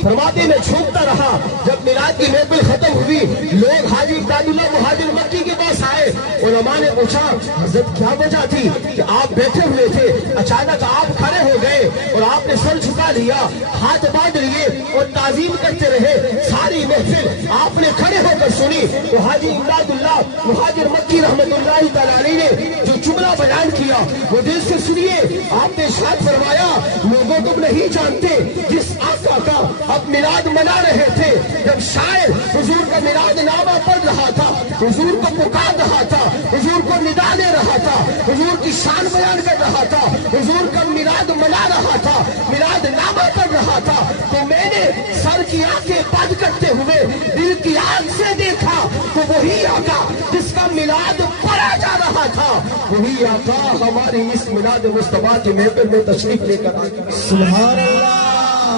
فرماتے میں جھومتا رہا۔ جب میلاد کی محفل ختم ہوئی، لوگ حاجی امداد اللہ مہاجر مکی کے پاس آئے، علماء نے پوچھا حضرت کیا وجہ تھی کہ آپ بیٹھے ہوئے تھے، اچانک آپ کھڑے ہو گئے اور آپ نے سر جھکا لیا، ہاتھ باندھ لیے اور تعظیم کرتے رہے، ساری محفل آپ نے کھڑے ہو کر سنی۔ تو حاجی امداد اللہ مہاجر مکی رحمت اللہ تعالی علیہ نے جو جملہ بیان کیا وہ دل سے سنیے۔ آپ نے ارشاد فرمایا لوگوں تم نہیں جانتے جس آقا کا اب میلاد منا رہے تھے، جب شاعر حضور کا میلاد نامہ پڑھ رہا تھا، حضور کو پکار رہا تھا، حضور کو ندا دے رہا تھا، حضور کی شان بیان کر رہا تھا، حضور کا میلاد منا رہا تھا، میلاد نامہ پڑھ رہا تھا، تو میں نے سر کی آنکھیں بند کرتے ہوئے دل کی آنکھ سے دیکھا تو وہی آقا جس کا میلاد پڑھا جا رہا تھا، وہی آقا ہماری اس میلاد مصطفیٰ کی محفل میں تشریف لے کر آئے۔ سبحان اللہ۔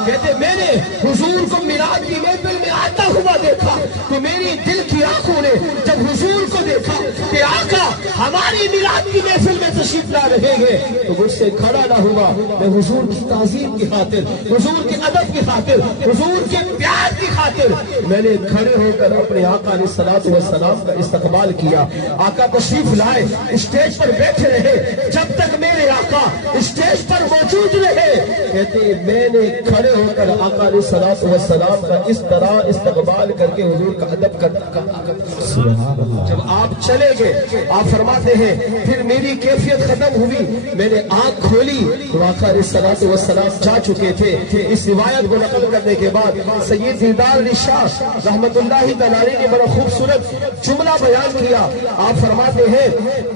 کہتے میں نے حضور کو میلاد کی محفل میں آتا ہوا دیکھا تو میری دل کی آنکھوں نے جب حضور کو دیکھا کہ آقا ہماری میلاد کی محفل میں تشریف لا رہے ہیں تو مجھ سے کھڑا نہ ہوا، میں حضور کی تعظیم کی خاطر، حضور کے ادب کی خاطر، حضور کے پیار کی خاطر میں نے کھڑے ہو کر اپنے آقا علیہ الصلوۃ والسلام کا استقبال کیا۔ آقا تشریف لائے، اسٹیج پر بیٹھے رہے، جب تک میرے آقا اسٹیج پر موجود رہے، کہتے میں نے کھڑے ہو کر آقا علیہ الصلوۃ والسلام کا اس طرح استقبال کر کے حضور کا ادب کرتا۔ جب آپ چلے گئے آپ فرماتے ہیں پھر میری کیفیت ختم ہوئی، میں نے آنکھ کھولی تو آقا علیہ الصلوۃ والسلام جا چکے تھے۔ اس روایت کو نقل کرنے کے بعد سید دلدار علی شاہ رحمت اللہ تعالی نے بڑا خوبصورت جملہ بیان کیا۔ آپ فرماتے ہیں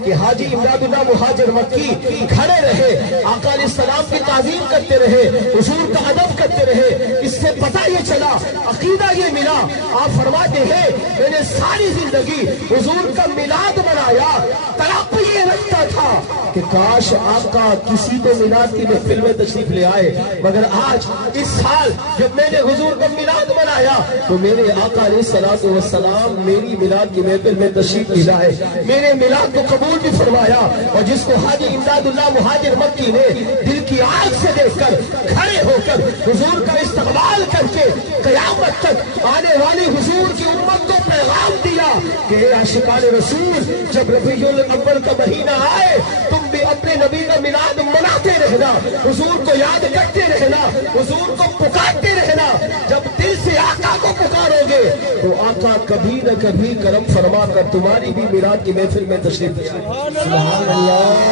کہ حاجی امداد اللہ مہاجر مکی کھڑے رہے، آقا علیہ السلام کی تعظیم کرتے رہے، حضور کا ادب کرتے رہے۔ اس سے پتہ یہ چلا، عقیدہ یہ ملا، آپ فرماتے ہیں میں نے ساری زندگی حضور کا میلاد منایا، طلب یہ رکھتا تھا کہ کاش آقا کسی کو میلاد کی محفل میں تشریف لے آئے، مگر آج اس سال جب میں نے حضور کا میلاد منایا تو میرے آقا علیہ الصلوۃ والسلام میری میلاد کی محفل میں تشریف لے آئے، میرے میلاد کو قبول بھی فرمایا، اور جس کو حاجی امداد اللہ مہاجر مکی نے دل کی آنکھ سے دیکھ کر کھڑے ہو کر حضور کا استقبال کر کے قیامت تک آنے والی حضور کی امت کو پیغام دیا کہ اے عاشقان رسول، جب ربیع الاول کا مہینہ آئے تم بھی اپنے نبی کا میلاد مناتے رہنا، حضور کو یاد کرتے رہنا، حضور کو پکارتے رہنا۔ جب دل سے آقا کو پکارو گے تو آقا کبھی نہ کبھی کرم فرما کر تمہاری بھی میلاد کی محفل میں تشریف لے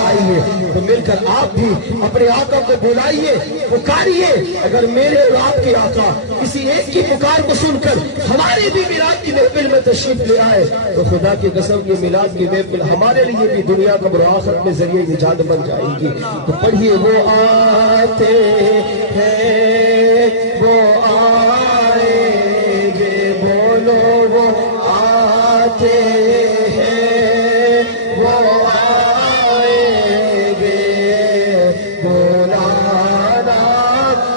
آئیے۔ تو مل کر آپ بھی اپنے آقا کو بلائیے، پکاریے۔ اگر میرے اور آپ کے آقا کسی ایک کی پکار کو سن کر ہماری بھی میلاد کی محفل میں تشریف لے آئے تو خدا کی قسم یہ میلاد کی محفل ہمارے لیے بھی دنیا کا قبر و آخرت میں ذریعہ نجات بن جائے گی۔ تو پڑھیے وہ آتے ہیں وہ آئیں گے، بولو وہ آتے ہیں وہ آئیں گے، مولانا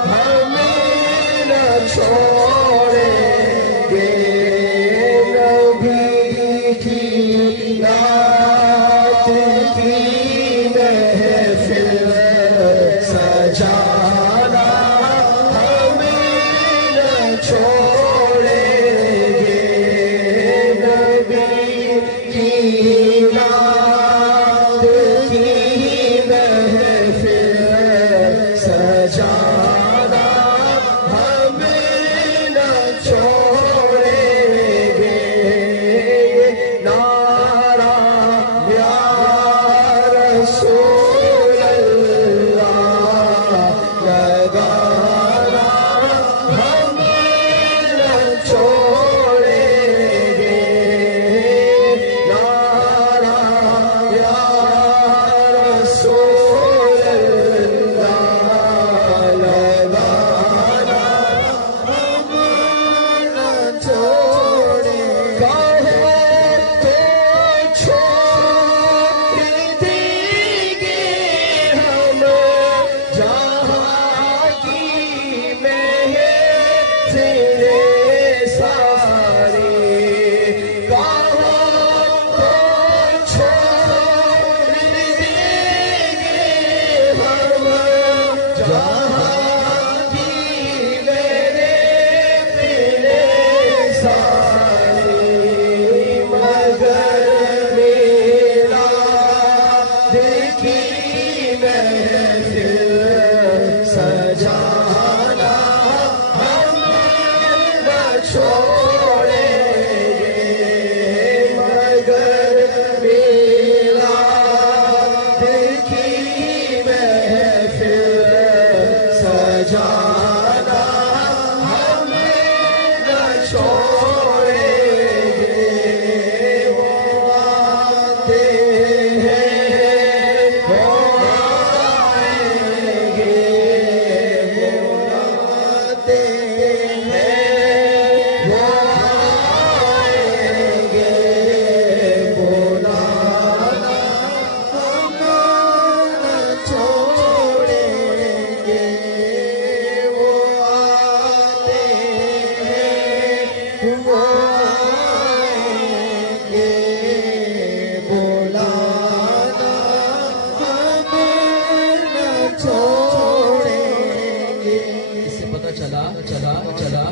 ہمیں نہ چھوڑیں گے، نبی کی نعت کی محفل سجانا ہمیں نہ چھوڑیں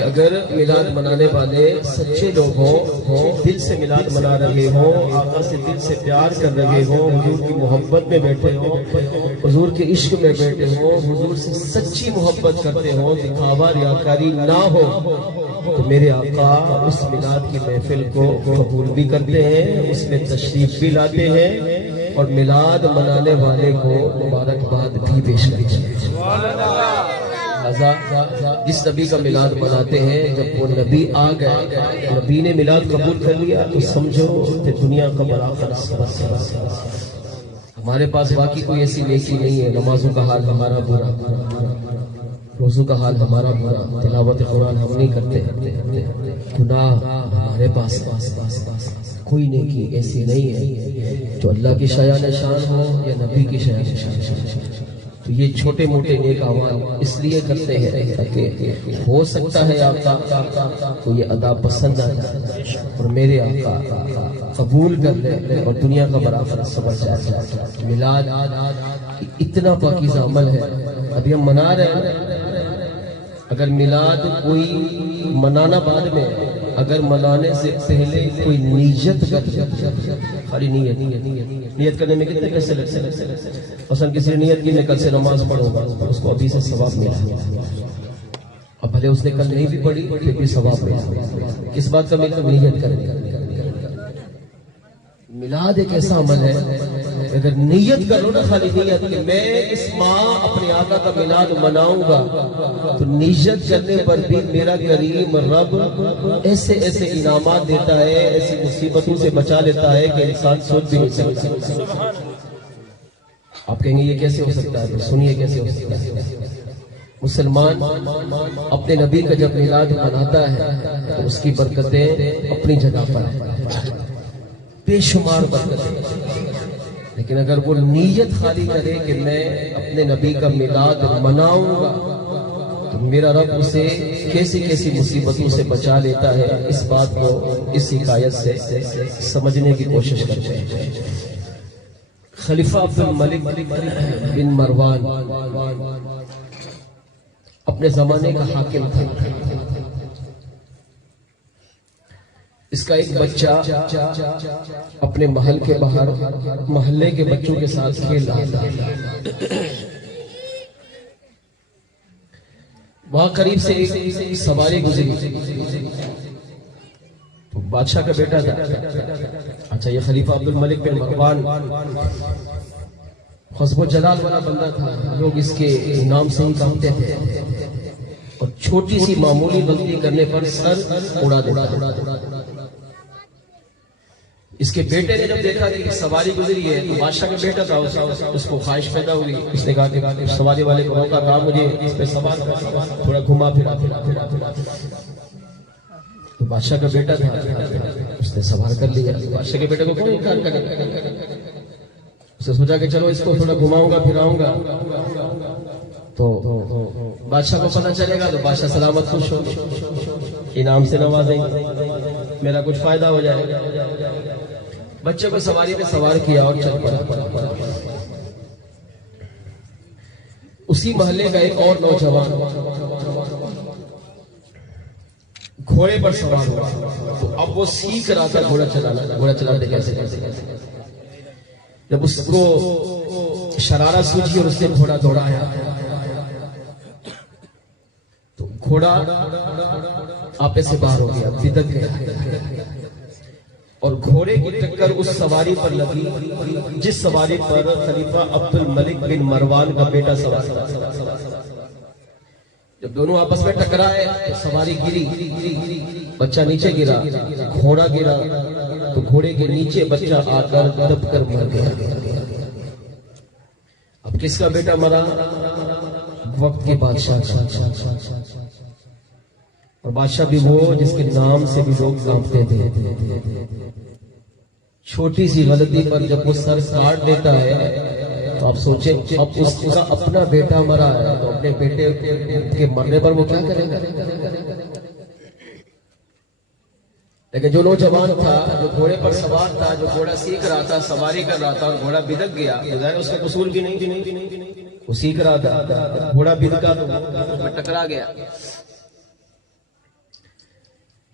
اگر میلاد منانے والے سچے لوگ ہوں، دل سے میلاد منا رہے ہوں، آقا سے دل سے پیار کر رہے ہوں، حضور کی محبت میں بیٹھے ہوں، حضور کے عشق میں بیٹھے ہوں، حضور سے سچی محبت کرتے ہوں، دکھاوا ریاکاری نہ ہو، تو میرے آقا اس میلاد کی محفل کو قبول بھی کرتے ہیں، اس میں تشریف بھی لاتے ہیں، اور میلاد منانے والے کو مبارکباد بھی پیش کرتے ہیں۔ جس نبی کا میلاد مناتے ہیں، جب وہ نبی آ گئے، نبی نے میلاد قبول کر لیا، تو سمجھو کہ دنیا کا برابر ہمارے پاس باقی کوئی ایسی نیکی نہیں ہے۔ نمازوں کا حال ہمارا برا، روزوں کا حال ہمارا برا، تلاوت قرآن ہم نہیں کرتے، گناہ ہمارے پاس کوئی نیکی ایسی نہیں ہے جو اللہ کی شایان شان ہو یا نبی کی شایان شان۔ تو یہ چھوٹے موٹے نیک اعمال اس لیے کرتے ہیں تاکہ ہو سکتا ہے آقا کو یہ ادا پسند آ جائے اور میرے آقا قبول کر لے اور دنیا کا برابر صبر جائے۔ میلاد اتنا پاکیزہ عمل ہے، ابھی ہم منا رہے ہیں۔ اگر میلاد کوئی منانا بعد میں، اگر منانے سے پہلے کوئی نیت کر، خالی نیت کرنے میں کتنے پیسے لگتے ہیں؟ مثلا کسی نے نیت کی میں کل سے نماز پڑھوں گا، اس کو ابھی سے ثواب ملا، اب بھلے اس نے کل نہیں بھی پڑھی پھر بھی ثواب ملا۔ کس بات کا مطلب نیت کریں؟ میلاد ایک ایسا عمل ہے، اگر نیت کرو نا، خالی نیت کہ میں اس ماہ اپنے آقا کا میلاد مناؤں گا، تو نیت کرنے پر بھی میرا کریم رب ایسے ایسے انعامات دیتا ہے، ایسی مصیبتوں سے بچا لیتا ہے کہ انسان سوچ بھی نہیں سکتا۔ آپ کہیں گے یہ کیسے ہو سکتا ہے؟ سنیے کیسے ہو سکتا ہے۔ مسلمان اپنے نبی کا جب میلاد مناتا ہے تو اس کی برکتیں اپنی جگہ پر ہیں، بے شمار برکتیں، لیکن اگر وہ نیت خالی کرے کہ میں اپنے نبی کا میلاد مناؤں گا، تو میرا رب اسے کیسی کیسی مصیبتوں سے بچا لیتا ہے۔ اس بات کو اس حکایت سے سمجھنے کی کوشش کرتے ہیں۔ خلیفہ عبد الملک بن مروان اپنے زمانے کا حاکم تھا۔ اس کا ایک بچہ اپنے محل کے باہر محلے کے بچوں کے ساتھ کھیل رہا تھا۔ وہاں قریب سے ایک سواری گزری، تو بادشاہ کا بیٹا تھا۔ اچھا، یہ خلیفہ عبد الملک بن مروان حسب و جلال والا بندہ تھا، لوگ اس کے نام سے ہی کانپتے تھے، اور چھوٹی سی معمولی غلطی کرنے پر سر اڑا دیتا۔ اس کے بیٹے نے جب دیکھا کہ سواری گزری ہے، تو بادشاہ کا بیٹا تھا، اس کو خواہش پیدا ہوئی، اس نے کہا کہ سواری والے کو روکا، کہا مجھے اس پہ سوار تھوڑا گھما پھرا۔ تو بادشاہ کا بیٹا تھا، اس نے سوار کر لیا۔ بادشاہ کے بیٹے کو کون انکار کرے؟ اس نے سوچا کہ چلو اس کو تھوڑا گھماؤں گا پھراؤں گا تو بادشاہ کو پتہ چلے گا، تو بادشاہ سلامت خوش ہو، انعام سے نوازیں گے، میرا کچھ فائدہ ہو جائے گا۔ بچے کو سواری پہ سوار کیا اور چل پڑا۔ اسی محلے کا ایک اور نوجوان گھوڑے پر سوار ہوا، تو اب وہ سیکھ رہا تھا گھوڑا چلانا، گھوڑا چلاتے کیسے۔ جب اس کو شرارت سوچی اور اس نے گھوڑا دوڑایا، تو گھوڑا آپے سے باہر ہو گیا، بدک گیا، اور گھوڑے کی ٹکر اس سواری پر لگی جس سواری پر خلیفہ عبد الملک بن مروان کا بیٹا سوار تھا۔ جب دونوں آپس میں ٹکرائے تو سواری گری، بچہ نیچے گرا، گھوڑا گرا، تو گھوڑے کے نیچے بچہ آ کر دب کر مر گیا۔ اب کس کا بیٹا مرا؟ وقت کے بادشاہ کا، اور بادشاہ بھی وہ جس کے نام سے بھی لوگ کانپتے تھے۔ چھوٹی سی غلطی پر جب وہ سر کاٹ دیتا ہے تو آپ سوچیں، اب اس کا اپنا بیٹا مرا ہے تو اپنے بیٹے کے مرنے پر وہ کیا کرے گا؟ لیکن جو نوجوان تھا، جو گھوڑے پر سوار تھا، جو گھوڑا سیکھ رہا تھا، سواری کر رہا تھا، اور گھوڑا بدک گیا، ظاہر اس کا قصور بھی نہیں، وہ سیکھ رہا تھا، گھوڑا بدکا تو ٹکرا گیا۔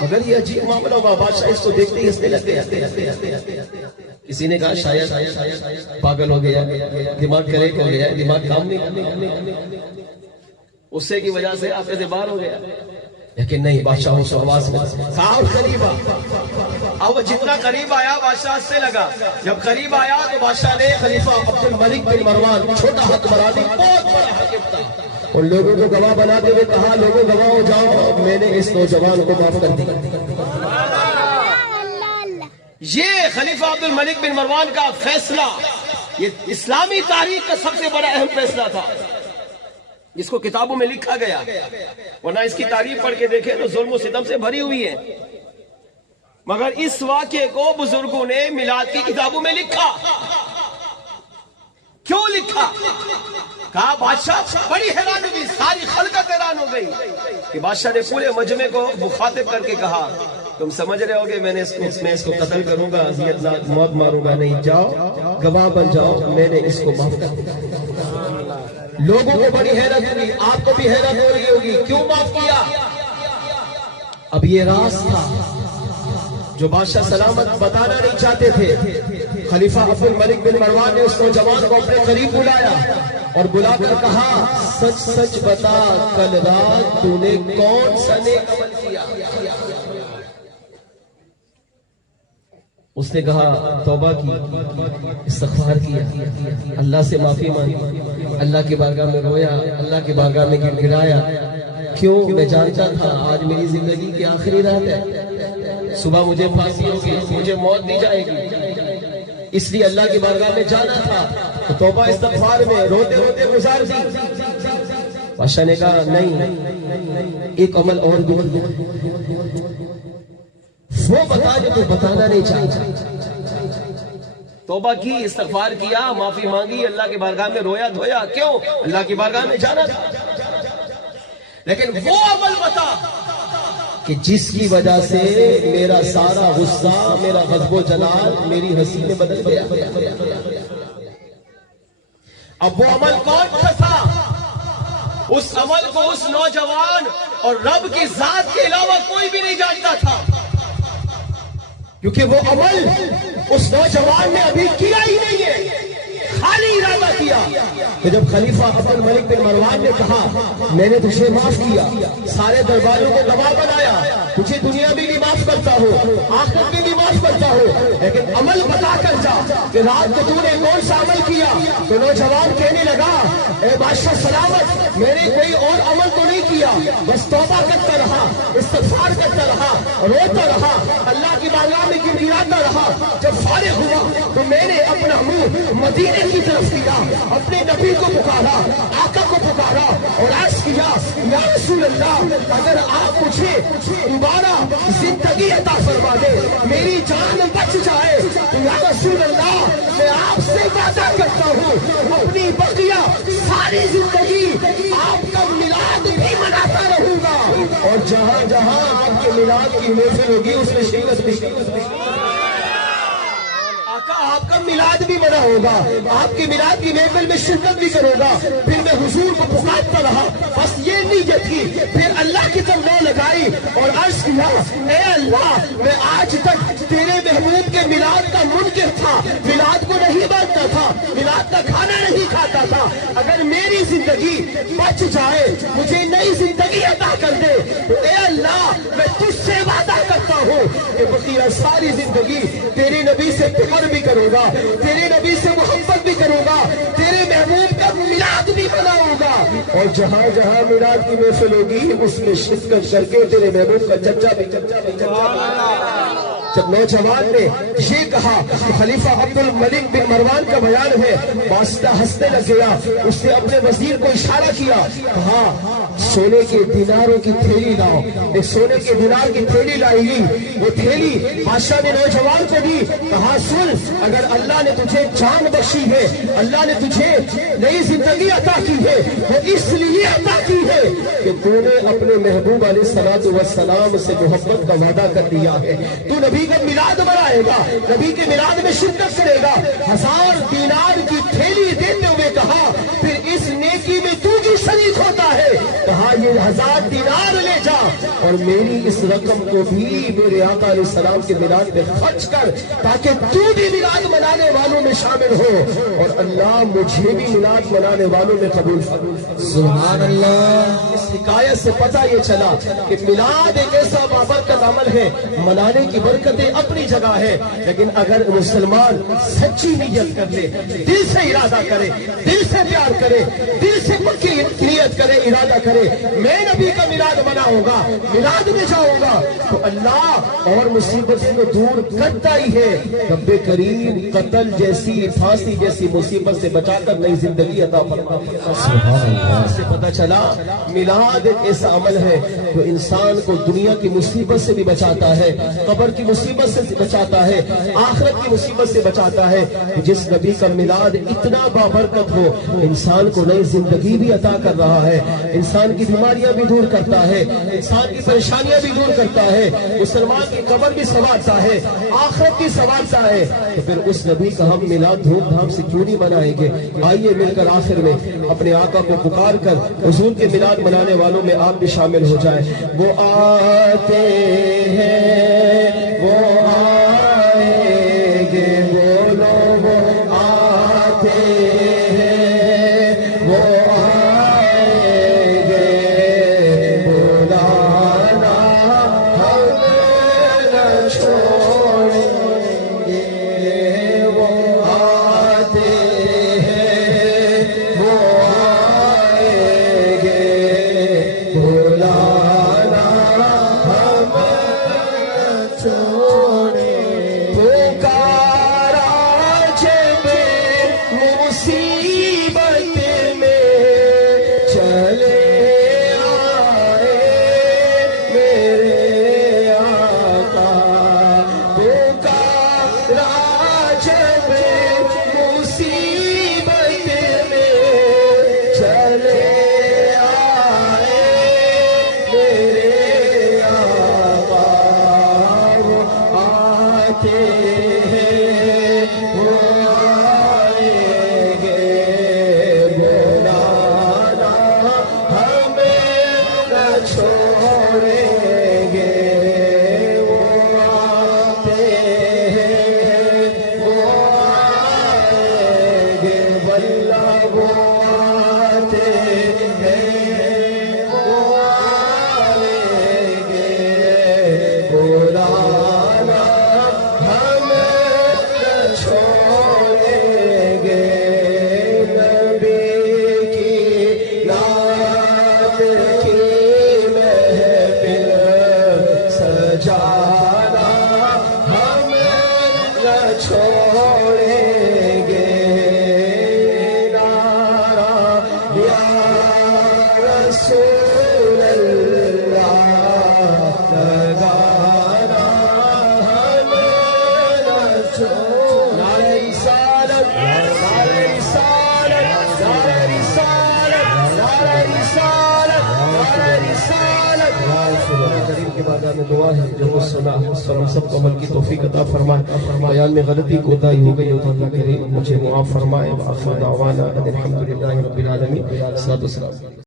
مگر یہ عجیب معاملہ ہوا، بادشاہ اس کو دیکھتے ہی ہنسنے لگ گیا۔ کسی نے کہا شاید پاگل ہو گیا، دماغ کریک ہو گیا، دماغ کام نہیں کرنے، غصے کی وجہ سے آپ سے باہر ہو گیا۔ لیکن نہیں، بادشاہ اس آواز میں کہا قریب آ۔ اب وہ جتنا قریب آیا بادشاہ سے لگا، جب قریب آیا تو بادشاہ نے خلیفہ عبد الملک بن مروان، چھوٹا حکمرانی بہت بڑا حاکم تھا، ان لوگوں کو گواہ بناتے ہوئے کہا لوگوں گواہ ہو جاؤ، میں نے اس نوجوان کو معاف کر دیا۔ یہ خلیفہ عبد الملک بن مروان کا فیصلہ، یہ اسلامی تاریخ کا سب سے بڑا اہم فیصلہ تھا، جس کو کتابوں میں لکھا گیا، ورنہ اس کی تاریخ پڑھ کے دیکھیں تو ظلم و ستم سے بھری ہوئی ہے، مگر اس واقعے کو بزرگوں نے میلاد کی کتابوں میں لکھا۔ کیوں لکھا؟ کہا بادشاہ بڑی حیران ہوئی، ساری خلقت حیران ہو گئی کہ بادشاہ نے پورے مجمع کو مخاطب کر کے کہا تم سمجھ رہے ہو کہ میں اس کو قتل کروں گا، اذیت موت ماروں گا؟ نہیں، جاؤ گواہ بن جاؤ، میں نے اس کو معاف کر دیا۔ لوگوں کو بڑی حیرت ہوئی، آپ کو بھی حیرت ہو رہی ہوگی، کیوں معاف کیا؟ اب یہ راز تھا جو بادشاہ سلامت بتانا نہیں چاہتے تھے۔ خلیفہ عبد الملک بن مروان نے اس نوجوان کو اپنے قریب بلایا اور بلا کر کہا سچ سچ بتا، کل رات تو نے کون سا نیک عمل کیا؟ اس نے کہا توبہ کی، استغفار کیا، اللہ سے معافی مانگی، اللہ کی بارگاہ میں رویا، اللہ کی بارگاہ میں گڑ گڑایا۔ کیوں؟ میں جانتا تھا آج میری زندگی کی آخری رات ہے، صبح مجھے پھانسی ہوگی، مجھے موت دی جائے گی، اس لیے اللہ کی بارگاہ میں جانا تھا، تو توبہ استغفار میں روتے روتے گزار دی۔ بادشاہ نے کہا نہیں، ایک عمل اور بھی، وہ بتا جو تو بتانا نہیں چاہتا۔ توبہ کی، استغفار کیا، معافی مانگی، اللہ کی بارگاہ میں رویا دھویا، کیوں؟ اللہ کی بارگاہ میں جانا تھا، لیکن وہ عمل بتا کہ جس کی وجہ سے میرا سارا غصہ، میرا غضب و جلال میری ہنسی میں بدل گیا۔ اب وہ عمل کون سا تھا؟ اس عمل کو اس نوجوان اور رب کی ذات کے علاوہ کوئی بھی نہیں جانتا تھا، کیونکہ وہ عمل اس نوجوان نے ابھی کیا ہی نہیں ہے، خالی ارادہ کیا۔ تو جب خلیفہ عبد الملک بن مروان نے کہا میں نے تجھے معاف کیا، سارے درباروں کو گواہ بنایا، تجھے دنیا میں بھی معاف کرتا ہوں، آخرت میں بھی معاف کرتا ہوں، لیکن عمل بتا کر جا کہ رات کو تو نے کون سا عمل کیا؟ تو نوجوان کہنے لگا اے بادشاہ سلامت، میں نے کوئی اور عمل تو نہیں کیا، بس توبہ کرتا رہا، استغفار کرتا رہا، روتا رہا، اللہ کی بارگاہ میں گڑگڑاتا رہا۔ جب فارغ ہوا تو میں نے اپنا منہ مدینے کی طرف کیا، اپنے نبی کو پکارا، آقا کو پکارا اور عرض کیا یا رسول اللہ اگر آپ مجھے دوبارہ زندگی عطا فرما دے، میری جان بچ جائے تو یا رسول اللہ میں آپ سے وعدہ کرتا ہوں اپنی بقیہ ساری زندگی آپ کا میلاد بھی مناتا رہوں گا، اور جہاں جہاں آپ کے میلاد کی محفل ہوگی اس میں شرکت بھی، آپ کا میلاد بھی منع ہوگا، آپ کی میلاد کی محفل میں شرکت بھی کروں گا۔ پھر میں حضور کو پکارتا رہا، بس یہ نیت تھی۔ پھر اللہ کی طرف نہ لگائی اور عرض کیا اے اللہ میں آج تک تیرے محبوب کے میلاد کا منکر تھا، میلاد کو نہیں مانتا تھا، میلاد کا کھانا نہیں کھاتا تھا، اگر میری زندگی بچ جائے، مجھے نئی زندگی عطا کر دے تو اے اللہ میں تجھ سے وعدہ کرتا ہوں کہ بقیہ ساری زندگی تیرے نبی سے پیار بھی کروں گا، تیرے نبی سے محبت بھی کروں گا، تیرے محبوب کا میلاد بھی مناؤں گا، اور جہاں جہاں میلاد کی محفل ہوگی اس میں شرکت کر کے تیرے محبوب کا چچا بھی جب نوجوان نے یہ کہا کہ خلیفہ عبد الملک بن مروان کا بیان ہے، واسطہ ہنسنے لگ گیا، اس نے اپنے وزیر کو اشارہ کیا، کہا سونے کے دیناروں کی تھیلی لاؤ۔ ایک سونے کے دینار کی تھیلی لائی گئی، وہ تھیلی بادشاہ نے نوجوان کو دی، کہا سن اگر اللہ نے تجھے جان بخشی ہے، اللہ نے تجھے نئی زندگی عطا کی ہے، وہ اس لیے عطا کی ہے کہ تو نے اپنے محبوب علیہ الصلوۃ والسلام سے محبت کا وعدہ کر دیا ہے، تو نبی کا میلاد منائے گا، نبی کے میلاد میں شرکت کرے گا۔ 1000 دینار کی تھیلی دیتے ہوئے کہا پھر اس نیکی میں تو بھی شریک تکلیف ہوتا ہے، کہا یہ 1000 دینار لے جا اور میری اس رقم کو بھی میرے آقا علیہ السلام کے میلاد پہ خرچ کر، تاکہ تو بھی میلاد منانے والوں میں شامل ہو اور اللہ مجھے بھی میلاد منانے والوں میں قبول فرمائے۔ سبحان اللہ۔ اس حکایت سے پتہ یہ چلا کہ میلاد ایک ایسا بابرکت عمل ہے، منانے کی برکتیں اپنی جگہ ہے، لیکن اگر مسلمان سچی نیت کر لے، دل سے ارادہ کرے، دل سے پیار کرے، دل سے پکی نیت کرے، ارادہ کرے، میں نبی کا میلاد مناؤں گا، میلاد میں جاؤں گا، تو اللہ اور مصیبتوں کو دور کرتا ہی ہے۔ رب کریم قتل جیسی، پھانسی جیسی مصیبت سے بچا کر نئی زندگی عطا فرماتا ہے۔ اس سے پتہ چلا میلاد ایک ایسا عمل ہے جو انسان کو دنیا کی مصیبت سے بھی بچاتا ہے، قبر کی مصیبت سے بچاتا ہے، آخرت کی مصیبت سے بچاتا ہے۔ جس نبی کا میلاد اتنا بابرکت ہو، انسان کو نئی زندگی بھی عطا کر رہا ہے، انسان کی بیماریاں بھی دور کرتا ہے، انسان کی پریشانیاں بھی دور کرتا ہے، مسلمان کی قبر بھی سنوارتا ہے، آخرت بھی سنوارتا ہے، تو پھر اس نبی کا ہم میلاد دھوم دھام سے کیوں نہیں منائیں گے؟ آئیے مل کر آخر میں اپنے آقا کو پکار کر حضور کے میلاد منانے والوں میں آپ بھی شامل ہو جائیں۔ وہ آتے ہیں، وہ آئیں گے، بولو وہ آتے ہیں، وہ آئیں گے، بلانا ہمیں نہ چھوڑیں گے، وہ آتے ہیں، وہ آئیں گے، بلانا ہمیں نہ چھوڑیں گے۔ پکارا جب مصیبت میں چلے آئے میرے آقا، پکارا جب مصیبت میں چلے آئے میرے آقا، وہ آتے ہیں، وہ آئیں گے، بلانا ہمیں نہ چھوڑیں گے، وہ آتے ہیں، وہ آئیں گے، واللہ وہ آتے ہیں، وہ آئیں گے، بلانا ہمیں نہ چھوڑیں گے۔ نبی کی نعت کی محفل سجانا ہمیں نہ چھوڑیں گے، نعرہ یا رسول اللہ لگانا ہمیں نہ چھوڑیں۔ نعرہ رسالت، نعرہ رسالت، نعرہ رسالت، نعرہ رسالت، نعرہ رسالت۔ کریم کے بارگاہ میں دعا ہے جو وہ سنا اس پر ہم سب کو عمل کی توفیق عطا فرمائے۔ بیان میں غلطی کوتاہی ہو گئی تو اللہ کریم مجھے معاف فرمائے۔ وآخر دعوانا ان الحمد للہ رب العالمین۔ صلاۃ والسلام۔